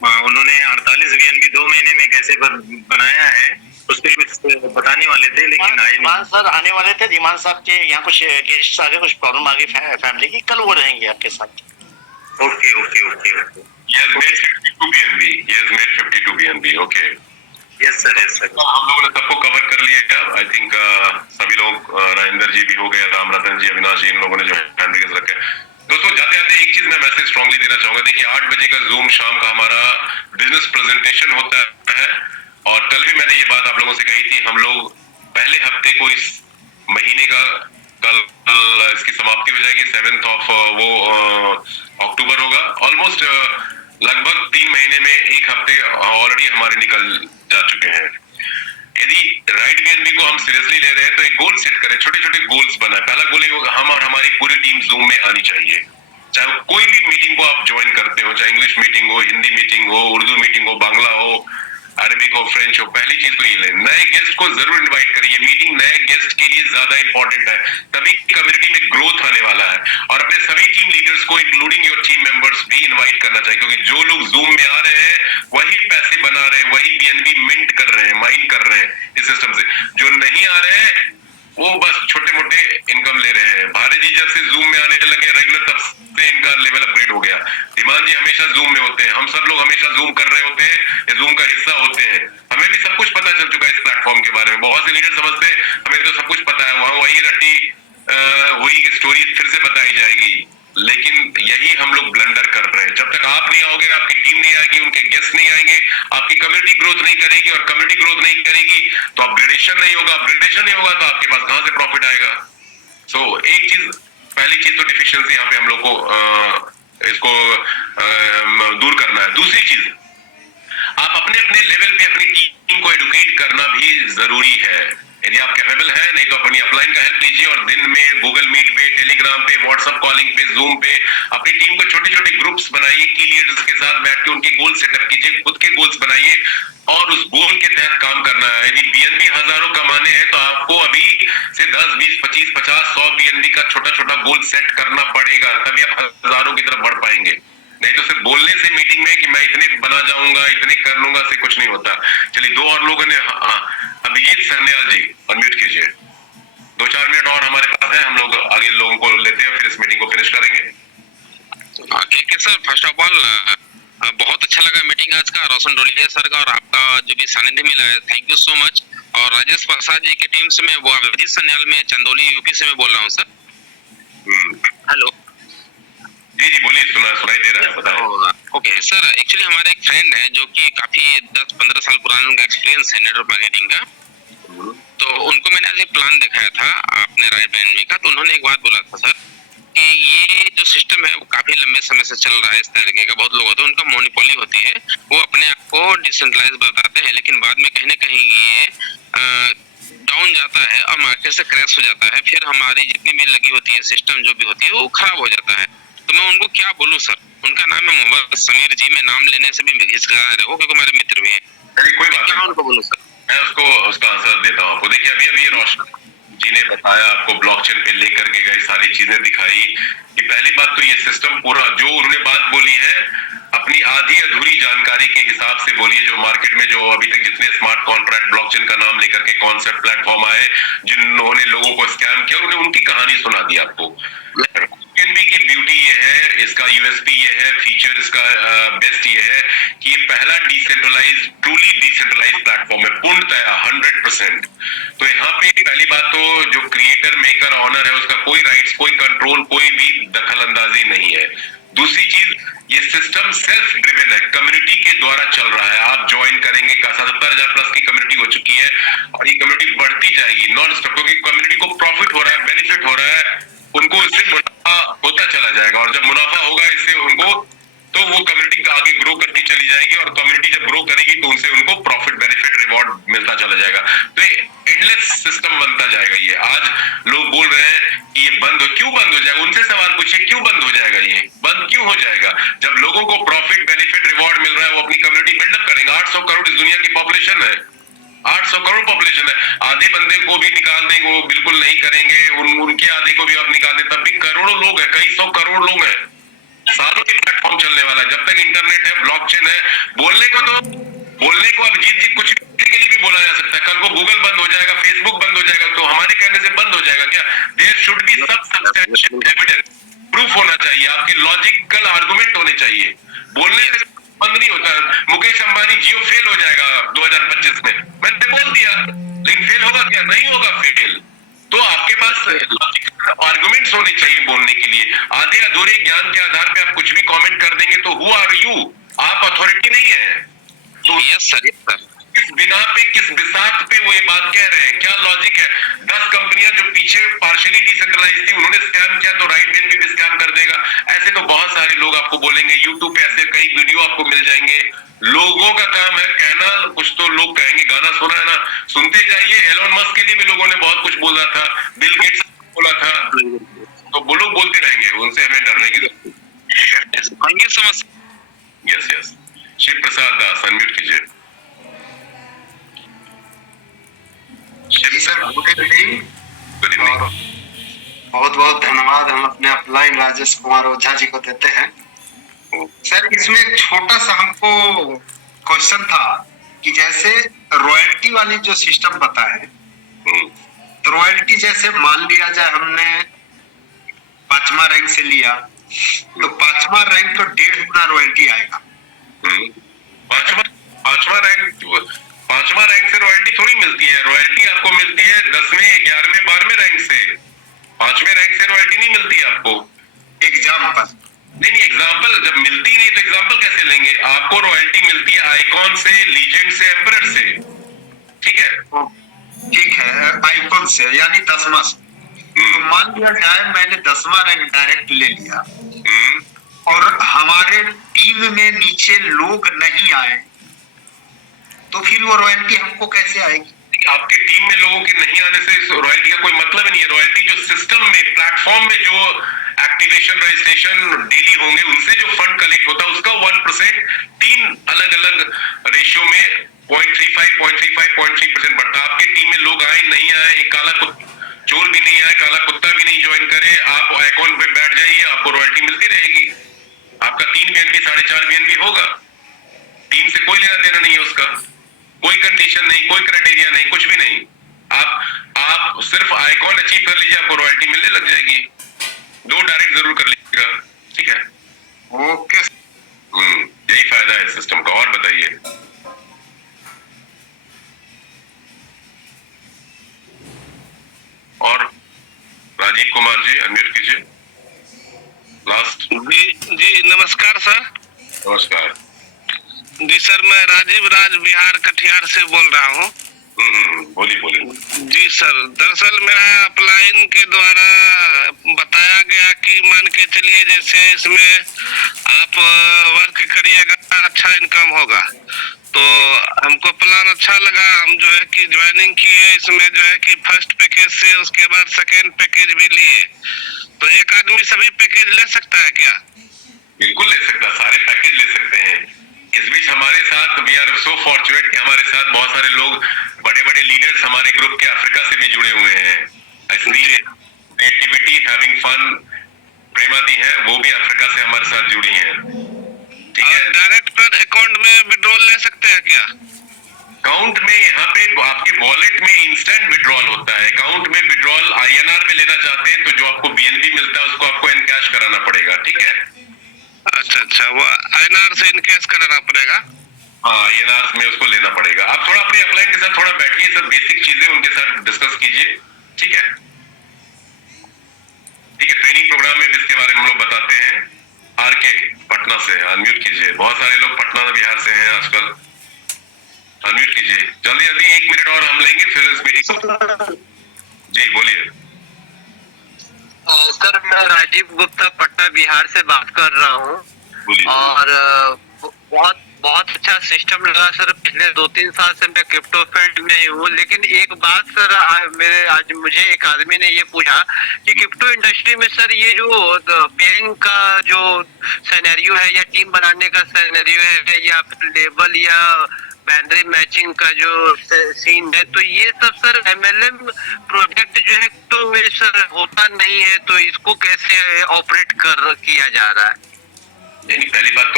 उन्होंने 48 बीएनबी 2 महीने में कैसे बनाया है उस पर कुछ बताने वाले थे, लेकिन आए नहीं। धीमान सर आने वाले थे, धीमान साहब के यहाँ कुछ गेस्ट आ गए, कुछ प्रॉब्लम आ गई फैमिली की, कल वो रहेंगे आपके साथ। Okay okay okay okay. He has made 52 BNB. He has made 52 BNB. Okay. Yes sir, yes sir. तो हम लोगों ने सबको कवर कर लिया। आई थिंक सभी लोग, राजेंद्र जी भी हो गए, राम रतन जी, अविनाश जी, इन लोगों ने जो हैंड रेज रखे। दोस्तों जाते जाते एक चीज मैं मैसेज स्ट्रांगली देना चाहूंगा। देखिए 8 बजे का जूम शाम का हमारा बिजनेस प्रेजेंटेशन होता है और कल भी मैंने ये बात आप लोगों से कही थी। हम लोग पहले हफ्ते को इस महीने का कल इसकी समाप्ति हो जाएगी, 7 अक्टूबर होगा। ऑलमोस्ट लगभग 3 महीने में एक हफ्ते ऑलरेडी हमारे निकल जा चुके हैं। यदि राइट बीएनबी को हम सीरियसली ले रहे हैं तो एक गोल सेट करें, छोटे छोटे गोल्स बनाए। पहला गोल ये होगा, हम और हमारी पूरी टीम जूम में आनी चाहिए। चाहे कोई भी मीटिंग को आप ज्वाइन करते हो, चाहे इंग्लिश मीटिंग हो, हिंदी मीटिंग हो, उर्दू मीटिंग हो, बांग्ला हो, अरबिक हो, फ्रेंच हो, पहली चीज तो ये ले, नए गेस्ट को जरूर इनवाइट करिए। मीटिंग नए गेस्ट के लिए ज्यादा इंपॉर्टेंट है, तभी कम्युनिटी में ग्रोथ आने वाला है। और अपने सभी टीम लीडर्स को इंक्लूडिंग योर टीम मेंबर्स भी इनवाइट करना चाहिए, क्योंकि जो लोग जूम में आ रहे हैं वही पैसे बना रहे हैं, वही बीएनबी मिंट कर रहे हैं, माइन कर रहे हैं इस सिस्टम से। जो नहीं आ रहे हैं वो बस छोटे मोटे इनकम ले रहे हैं। भारत जी जब से जूम में आने लगे रेगुलर, तब से इनका लेवल अपग्रेड हो गया। धीमान जी हमेशा जूम में होते हैं, हम सब लोग हमेशा जूम कर रहे होते हैं, जूम का हिस्सा होते हैं। हमें भी सब कुछ पता चल चुका है इस प्लेटफॉर्म के बारे में। बहुत से लीडर समझते हैं हमें तो सब कुछ पता है, वहां वही रटी वही स्टोरी फिर से बताई जाएगी, लेकिन यही हम लोग ब्लंडर कर रहे हैं। जब तक आप नहीं आओगे, आपकी टीम नहीं आएगी, उनके गेस्ट नहीं आएंगे, आपकी कम्युनिटी ग्रोथ नहीं करेगी, और कम्युनिटी ग्रोथ नहीं करेगी तो अपग्रेडेशन नहीं होगा, अपग्रेडेशन नहीं होगा तो आपके पास कहां से प्रॉफिट आएगा। सो एक चीज, पहली चीज तो डिफिशियंसी यहाँ पे हम लोग को इसको दूर करना है। दूसरी चीज, आप अपने अपने लेवल पे अपनी टीम को एडुकेट करना भी जरूरी है। यदि आप कैपेबल है, नहीं तो अपनी अपलाइन का हेल्प लीजिए और दिन में गूगल मीट पे, टेलीग्राम पे, व्हाट्सएप कॉलिंग पे, जूम पे अपनी टीम को छोटे छोटे ग्रुप्स बनाइए, की लीडर्स के साथ बैठ के उनके गोल सेटअप कीजिए, खुद के गोल्स बनाइए और उस गोल के तहत काम करना है। यदि बीएनबी हजारों कमाने हैं तो आपको अभी से 10, 20, 25, 50, 100 बीएनबी का छोटा छोटा गोल सेट करना पड़ेगा, तभी आप हजारों की तरफ बढ़ पाएंगे। नहीं तो सिर्फ बोलने से मीटिंग में कि मैं इतने बना जाऊंगा, इतने कर लूंगा से कुछ नहीं होता। चलिए 2 और लोगों ने, अभिजीत सन्याल जी अनम्यूट कीजिए। 2-4 मिनट और हमारे पास है, हम लोग आगे लोगों को लेते हैं, फिर इस मीटिंग को फिनिश करेंगे। के सर, फर्स्ट ऑफ ऑल बहुत अच्छा लगा मीटिंग आज का, रोशन डोलिया सर का, और आपका जो भी सानिध्य मिला है, थैंक यू सो मच। और राजेश प्रसाद जी की टीम से मैं वो अभिजीत सन्याल में चंदौली यूपी से मैं बोल रहा हूँ सर। हेलो जी जी बोलिए, सुनाई दे रहा है, बताओ। ओके सर, एक्चुअली हमारे एक फ्रेंड है जो कि काफी 10-15 साल पुराना उनका एक्सपीरियंस है नेटवर्क मार्केटिंग का। तो उनको मैंने आज एक प्लान दिखाया था अपने राइट बीएनबी का, तो उन्होंने एक बात बोला था सर कि ये जो सिस्टम है वो काफी लंबे समय से चल रहा है, इस तरीके का बहुत लोग होते हैं, उनका मोनोपोली होती है, वो अपने आप को डिसेंट्रलाइज बताते हैं, लेकिन बाद में कहीं ना कहीं ये डाउन जाता है और मार्केट से क्रैश हो जाता है, फिर हमारी जितनी भी लगी होती है सिस्टम जो भी होती है वो खराब हो जाता है। तो मैं उनको क्या बोलूं सर? उनका नाम है मोहम्मद समीर जी, मैं नाम लेने से भी हिचकिचा रहा हूं क्योंकि मेरे मित्र भी हैं। कोई बात क्या नहीं, उनको बोलूं सर? मैं उसका आंसर देता हूँ आपको। देखिए अभी रोशन जी ने बताया आपको, ब्लॉकचेन पे लेकर के गए, सारी चीजें दिखाई कि पहली बात तो ये सिस्टम पूरा जो उन्होंने बात बोली है अपनी आधी अधूरी जानकारी के हिसाब से बोलिए। जो मार्केट में जो अभी तक जितने स्मार्ट कॉन्ट्रैक्ट ब्लॉकचेन का नाम लेकर के कॉन्सेप्ट प्लेटफॉर्म आए, जिन्होंने लोगों को स्कैम किया, उन्होंने उनकी कहानी सुना दी आपको। बीएनबी की ब्यूटी ये है, इसका यूएसपी ये है, फीचर इसका बेस्ट ये है कि ये पहला डिसेंट्रलाइज, ट्रूली डिसेंट्रलाइज प्लेटफॉर्म है, पूर्णतया 100%। तो यहाँ पे पहली बात तो जो क्रिएटर मेकर ऑनर है उसका कोई राइट्स, कोई कंट्रोल, कोई भी दखल अंदाजी नहीं है। दूसरी चीज, ये सिस्टम सेल्फ ड्रिवन है, कम्युनिटी के द्वारा चल रहा है। आप ज्वाइन करेंगे, 70,000 प्लस की कम्युनिटी हो चुकी है और ये कम्युनिटी बढ़ती जाएगी नॉन स्टॉप, क्योंकि कम्युनिटी को प्रॉफिट हो रहा है, बेनिफिट हो रहा है, उनको इससे मुनाफा होता चला जाएगा और जब मुनाफा होगा इससे उनको, तो वो कम्युनिटी आगे ग्रो करती चली जाएगी और कम्युनिटी जब ग्रो करेगी तो उनसे उनको प्रॉफिट, बेनिफिट, रिवॉर्ड मिलता चला जाएगा। तो ये एंडलेस सिस्टम बनता जाएगा। ये आज लोग बोल रहे हैं कि ये बंद हो, क्यों बंद हो जाएगा? उनसे सवाल पूछिए, क्यों बंद हो जाएगा? ये बंद क्यों हो जाएगा? जब लोगों को उनके आधे को भी आप निकाल दें, तब भी करोड़ों लोग हैं, कई 100 करोड़ लोग हैं, सालों के प्लेटफॉर्म चलने वाला है। जब तक इंटरनेट है, ब्लॉकचेन है, बोलने को अब जीत कुछ के लिए भी बोला जा सकता है। कल को गूगल बंद हो जाएगा, फेसबुक बंद हो जाएगा, तो हमारे कहने से बंद हो जाएगा क्या? देयर शुड बी सब सब्सटेंशियल एविडेंस, प्रूफ होना चाहिए, आपके लॉजिकल आर्गुमेंट होने चाहिए। बोलने से बंद नहीं होता। मुकेश अंबानी जियो फेल हो जाएगा 2025 में, मैंने बोल दिया, लेकिन फेल होगा क्या? नहीं होगा फेल। तो आपके पास लॉजिकल आर्गुमेंट्स होने चाहिए बोलने के लिए। आधे अधूरे ज्ञान के आधार पे आप कुछ भी कमेंट कर देंगे तो हु आर यू? आप अथॉरिटी नहीं है। तो यस सर, किस बिना पे, किस बिसात पे वो ये बात कह रहे हैं? क्या लॉजिक है? 10 कंपनियां जो पीछे पार्शियली डिसेंट्रलाइज थी, उन्होंने स्कैम किया तो राइट बीएनबी भी स्कैम कर देगा। ऐसे तो बहुत सारे लोग आपको बोलेंगे, यूट्यूब पे ऐसे कई वीडियो आपको मिल जाएंगे। लोगों का काम है कहना, कुछ तो लोग कहेंगे, गाना सुना है ना, सुनते जाइए। एलोन मस्क के लिए भी लोगों ने बहुत कुछ बोला था, बिल गेट्स बोला था, तो वो लोग बोलते रहेंगे, उनसे हमें डरने की जरूरत नहीं। यस यस, शिव प्रसाद दास अनम्यूट कीजिए। Sir good evening, good evening. बहुत बहुत धन्यवाद हम अपने अपलाइन राजेश कुमार ओझा जी को देते हैं। सर इसमें एक छोटा सा हमको क्वेश्चन था कि जैसे रॉयल्टी वाली जो सिस्टम बताए, तो रॉयल्टी जैसे मान लिया जाए हमने 5वां रैंक से लिया, तो 5वां रैंक तो 1.5 गुना रॉयल्टी आएगा। पांचवा रैंक से रॉयल्टी थोड़ी मिलती है। रॉयल्टी आपको मिलती है 10वें, 11वें, 12वें रैंक से। 5वें रैंक से रॉयल्टी नहीं मिलती है आपको। एग्जाम्पल नहीं, एग्जाम्पल जब मिलती नहीं तो एग्जाम्पल कैसे लेंगे? आपको रॉयल्टी मिलती है आइकॉन से, लीजेंड से, एम्परर से, ठीक है? ठीक है, आइकॉन से यानी 10वां से। तो मान लिया जाए मैंने 10वां रैंक डायरेक्ट ले लिया और हमारे टीम में नीचे लोग नहीं आए, तो फिर वो रॉयल्टी हमको कैसे आएगी? आपके टीम में लोगों के नहीं आने से रॉयल्टी का कोई मतलब ही नहीं है। रॉयल्टी जो सिस्टम में, प्लेटफॉर्म में जो एक्टिवेशन, रजिस्ट्रेशन डेली होंगे, उनसे जो फंड कलेक्ट होता है उसका 1% 3 अलग अलग रेशियो में 0.35, 0.35, 0.3% बढ़ता है। आपके टीम में लोग आए नहीं आए, एक काला चोर भी नहीं आए, काला कुत्ता भी नहीं ज्वाइन करे, आप अकाउंट पे बैठ जाइए, आपको रॉयल्टी मिलती रहेगी। आपका 3 बीएनबी 4.5 बीएनबी होगा। टीम से कोई लेना देना नहीं है उसका, कोई कंडीशन नहीं, कोई क्राइटेरिया नहीं, कुछ भी नहीं। आप सिर्फ आइकॉन अचीव कर लीजिए, आपको रॉयल्टी मिलने लग जाएगी। 2 डायरेक्ट जरूर कर लीजिएगा, ठीक है? ओके। यही फायदा है सिस्टम का। और बताइए। और राजीव कुमार जी अनम्यूट कीजिए, लास्ट। जी नमस्कार सर। नमस्कार जी सर, मैं राजीव राज बिहार कटिहार से बोल रहा हूँ। बोलिए। जी सर, दरअसल मेरा अपलाइन के द्वारा बताया गया कि मान के चलिए जैसे इसमें आप वर्क करिएगा अच्छा इनकम होगा, तो हमको प्लान अच्छा लगा। हम जो है कि ज्वाइनिंग किए, इसमें जो है कि फर्स्ट पैकेज से उसके बाद सेकेंड पैकेज भी लिए। तो एक आदमी सभी पैकेज ले सकता है क्या? बिल्कुल ले सकता है, सारे पैकेज ले सकते हैं। इस बीच हमारे साथ वी आर सो फॉर्चुनेट कि हमारे साथ बहुत सारे लोग, बड़े बड़े लीडर्स हमारे ग्रुप के अफ्रीका से भी जुड़े हुए हैं। इसलिए क्रिएटिविटी, हैविंग फन, प्रेमा दी है, वो भी अफ्रीका से हमारे साथ जुड़ी हैं, ठीक है? डायरेक्ट अकाउंट में विड्रॉल ले सकते हैं क्या? अकाउंट में यहाँ पे आपके वॉलेट में इंस्टेंट विड्रॉल होता है। अकाउंट में विड्रॉल INR में लेना चाहते हैं तो जो आपको BNB मिलता है उसको आपको इनकैश कराना पड़ेगा, ठीक है? अच्छा, वो INR से इनकैश कराना पड़ेगा? हाँ, INR में उसको लेना पड़ेगा। आप थोड़ा अपने अपलाइन के साथ थोड़ा बैठिए, सब बेसिक चीजें उनके साथ डिस्कस कीजिए, ठीक है? ठीक है, ट्रेनिंग प्रोग्राम में इसके बारे में हम लोग बताते हैं। RK पटना से अनम्यूट कीजिए। बहुत सारे लोग पटना बिहार से हैं आजकल, अनम्यूट कीजिए जल्दी जल्दी। 1 मिनट और हम लेंगे फिर इस मीटिंग। जी बोलिए। सर मैं राजीव गुप्ता पटना बिहार से बात कर रहा हूँ और बहुत अच्छा सिस्टम लगा सर। पिछले 2-3 साल से मैं क्रिप्टो फील्ड में हूँ, लेकिन एक बात सर, मेरे आज मुझे एक आदमी ने ये पूछा कि क्रिप्टो इंडस्ट्री में सर ये जो पेयरिंग का जो सिनेरियो है या टीम बनाने का सिनेरियो है या फिर लेबल या बाइनरी मैचिंग का जो सीन है, तो ये सब सर एमएलएम प्रोजेक्ट जो है तो में सर होता नहीं है, तो इसको कैसे ऑपरेट किया जा रहा है? नहीं, पहली बात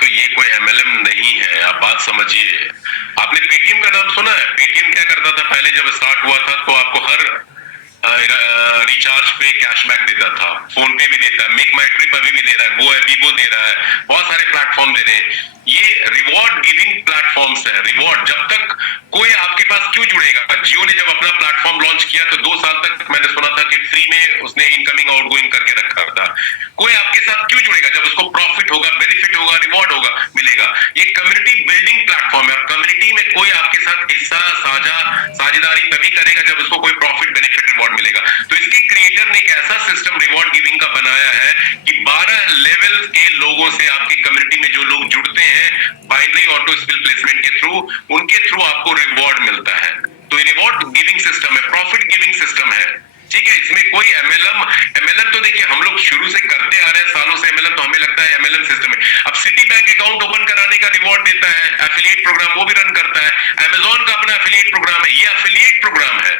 तो ये कोई एमएलएम नहीं है, आप बात समझिए। आपने पेटीएम का नाम सुना है? पेटीएम क्या करता था पहले जब स्टार्ट हुआ था, तो आपको हर रिचार्ज पे कैशबैक देता था, फोन पे भी देता है, मेक माई ट्रिप अभी भी दे रहा है, गो एबीबो दे रहा है, बहुत सारे प्लेटफॉर्म दे रहे हैं। ये रिवॉर्ड गिविंग प्लेटफॉर्म्स है। रिवॉर्ड जब तक कोई आपके पास क्यों जुड़ेगा? जियो ने जब अपना प्लेटफॉर्म लॉन्च किया तो 2 साल तक मैंने सुना था कि फ्री में उसने इनकमिंग आउटगोइंग करके रखा था। कोई आपके साथ क्यों जुड़ेगा? जब उसको प्रॉफिट होगा, बेनिफिट होगा, रिवॉर्ड होगा, मिलेगा। ये कम्युनिटी बिल्डिंग प्लेटफॉर्म है और कम्युनिटी में कोई आपके साथ हिस्सा साझेदारी तभी करेगा जब उसको कोई प्रॉफिट, बेनिफिट, रिवॉर्ड मिलेगा। तो इसके क्रिएटर ने एक ऐसा सिस्टम रिवॉर्ड गिविंग का बनाया है कि 12 लेवल के लोगों से आपकी कम्युनिटी में जो लोग जुड़ते हैं बाइनरी ऑटो स्किल प्लेसमेंट के थ्रू, उनके थ्रू आपको रिवॉर्ड मिलता है। तो ये रिवॉर्ड गिविंग सिस्टम है, प्रॉफिट गिविंग सिस्टम है, ठीक है। इसमें कोई एमएलएम तो देखिए हम लोग शुरू से करते आ रहे हैं सालों से एमएलएम, तो हमें लगता है एमएलएम सिस्टम है। अब सिटी बैंक अकाउंट ओपन कराने का रिवॉर्ड देता है, एफिलिएट प्रोग्राम वो भी रन करता है, अमेजॉन का अपना एफिलिएट प्रोग्राम है, ये एफिलिएट प्रोग्राम है,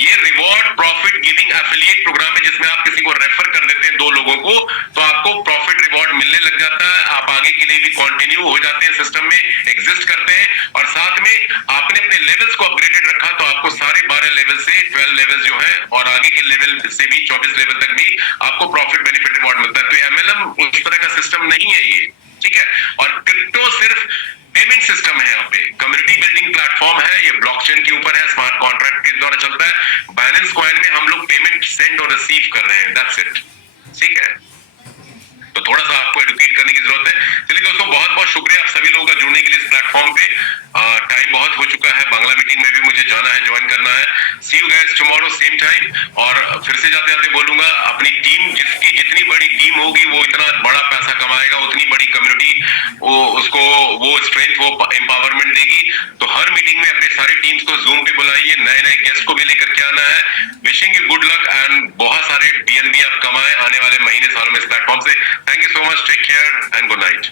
ये reward profit giving affiliate programme है, जिसमें आप किसी को रेफर कर देते हैं 2 लोगों को, तो आपको प्रॉफिट रिवॉर्ड मिलने लग जाता है, आप आगे के लिए भी कंटिन्यू हो जाते हैं, सिस्टम में एग्जिस्ट करते हैं, और साथ में आपने अपने लेवल्स को अपग्रेडेड रखा तो आपको सारे 12 लेवल से 12 लेवल जो है और आगे के लेवल से भी 24 लेवल तक भी आपको प्रॉफिट, बेनिफिट, रिवॉर्ड मिलता है। तो एमएलएम उस तरह का सिस्टम नहीं है ये, ठीक है। और क्रिप्टो सिर्फ पेमेंट सिस्टम है, यहाँ पे कम्युनिटी बिल्डिंग प्लेटफॉर्म है, ये ब्लॉकचेन के ऊपर है, स्मार्ट कॉन्ट्रैक्ट के द्वारा चलता है। बाइनेंस कॉइन में हम लोग पेमेंट सेंड और रिसीव कर रहे हैं, दैट्स इट, ठीक है। तो थोड़ा सा आपको एडुकेट करने की जरूरत है। चलिए दोस्तों, बहुत बहुत शुक्रिया आप सभी लोगों का जुड़ने के लिए इस प्लेटफॉर्म पे। टाइम बहुत हो चुका है, बांग्ला मीटिंग में भी मुझे जाना है, ज्वाइन करना है। See you guys tomorrow same time. और फिर से जाते जाते बोलूंगा, अपनी टीम, जिसकी जितनी बड़ी टीम होगी वो इतना बड़ा पैसा कमाएगा, उतनी बड़ी कम्युनिटी उसको वो स्ट्रेंथ, वो एम्पावरमेंट देगी। तो हर मीटिंग में अपने सारी टीम्स को जूम पे बुलाइए, नए नए गेस्ट को भी लेकर के आना है। Wishing you good luck and बहुत सारे डीएलबी आप कमाए आने वाले महीने सालों में इस प्लेटफॉर्म से। Thank you so much, take care and good night.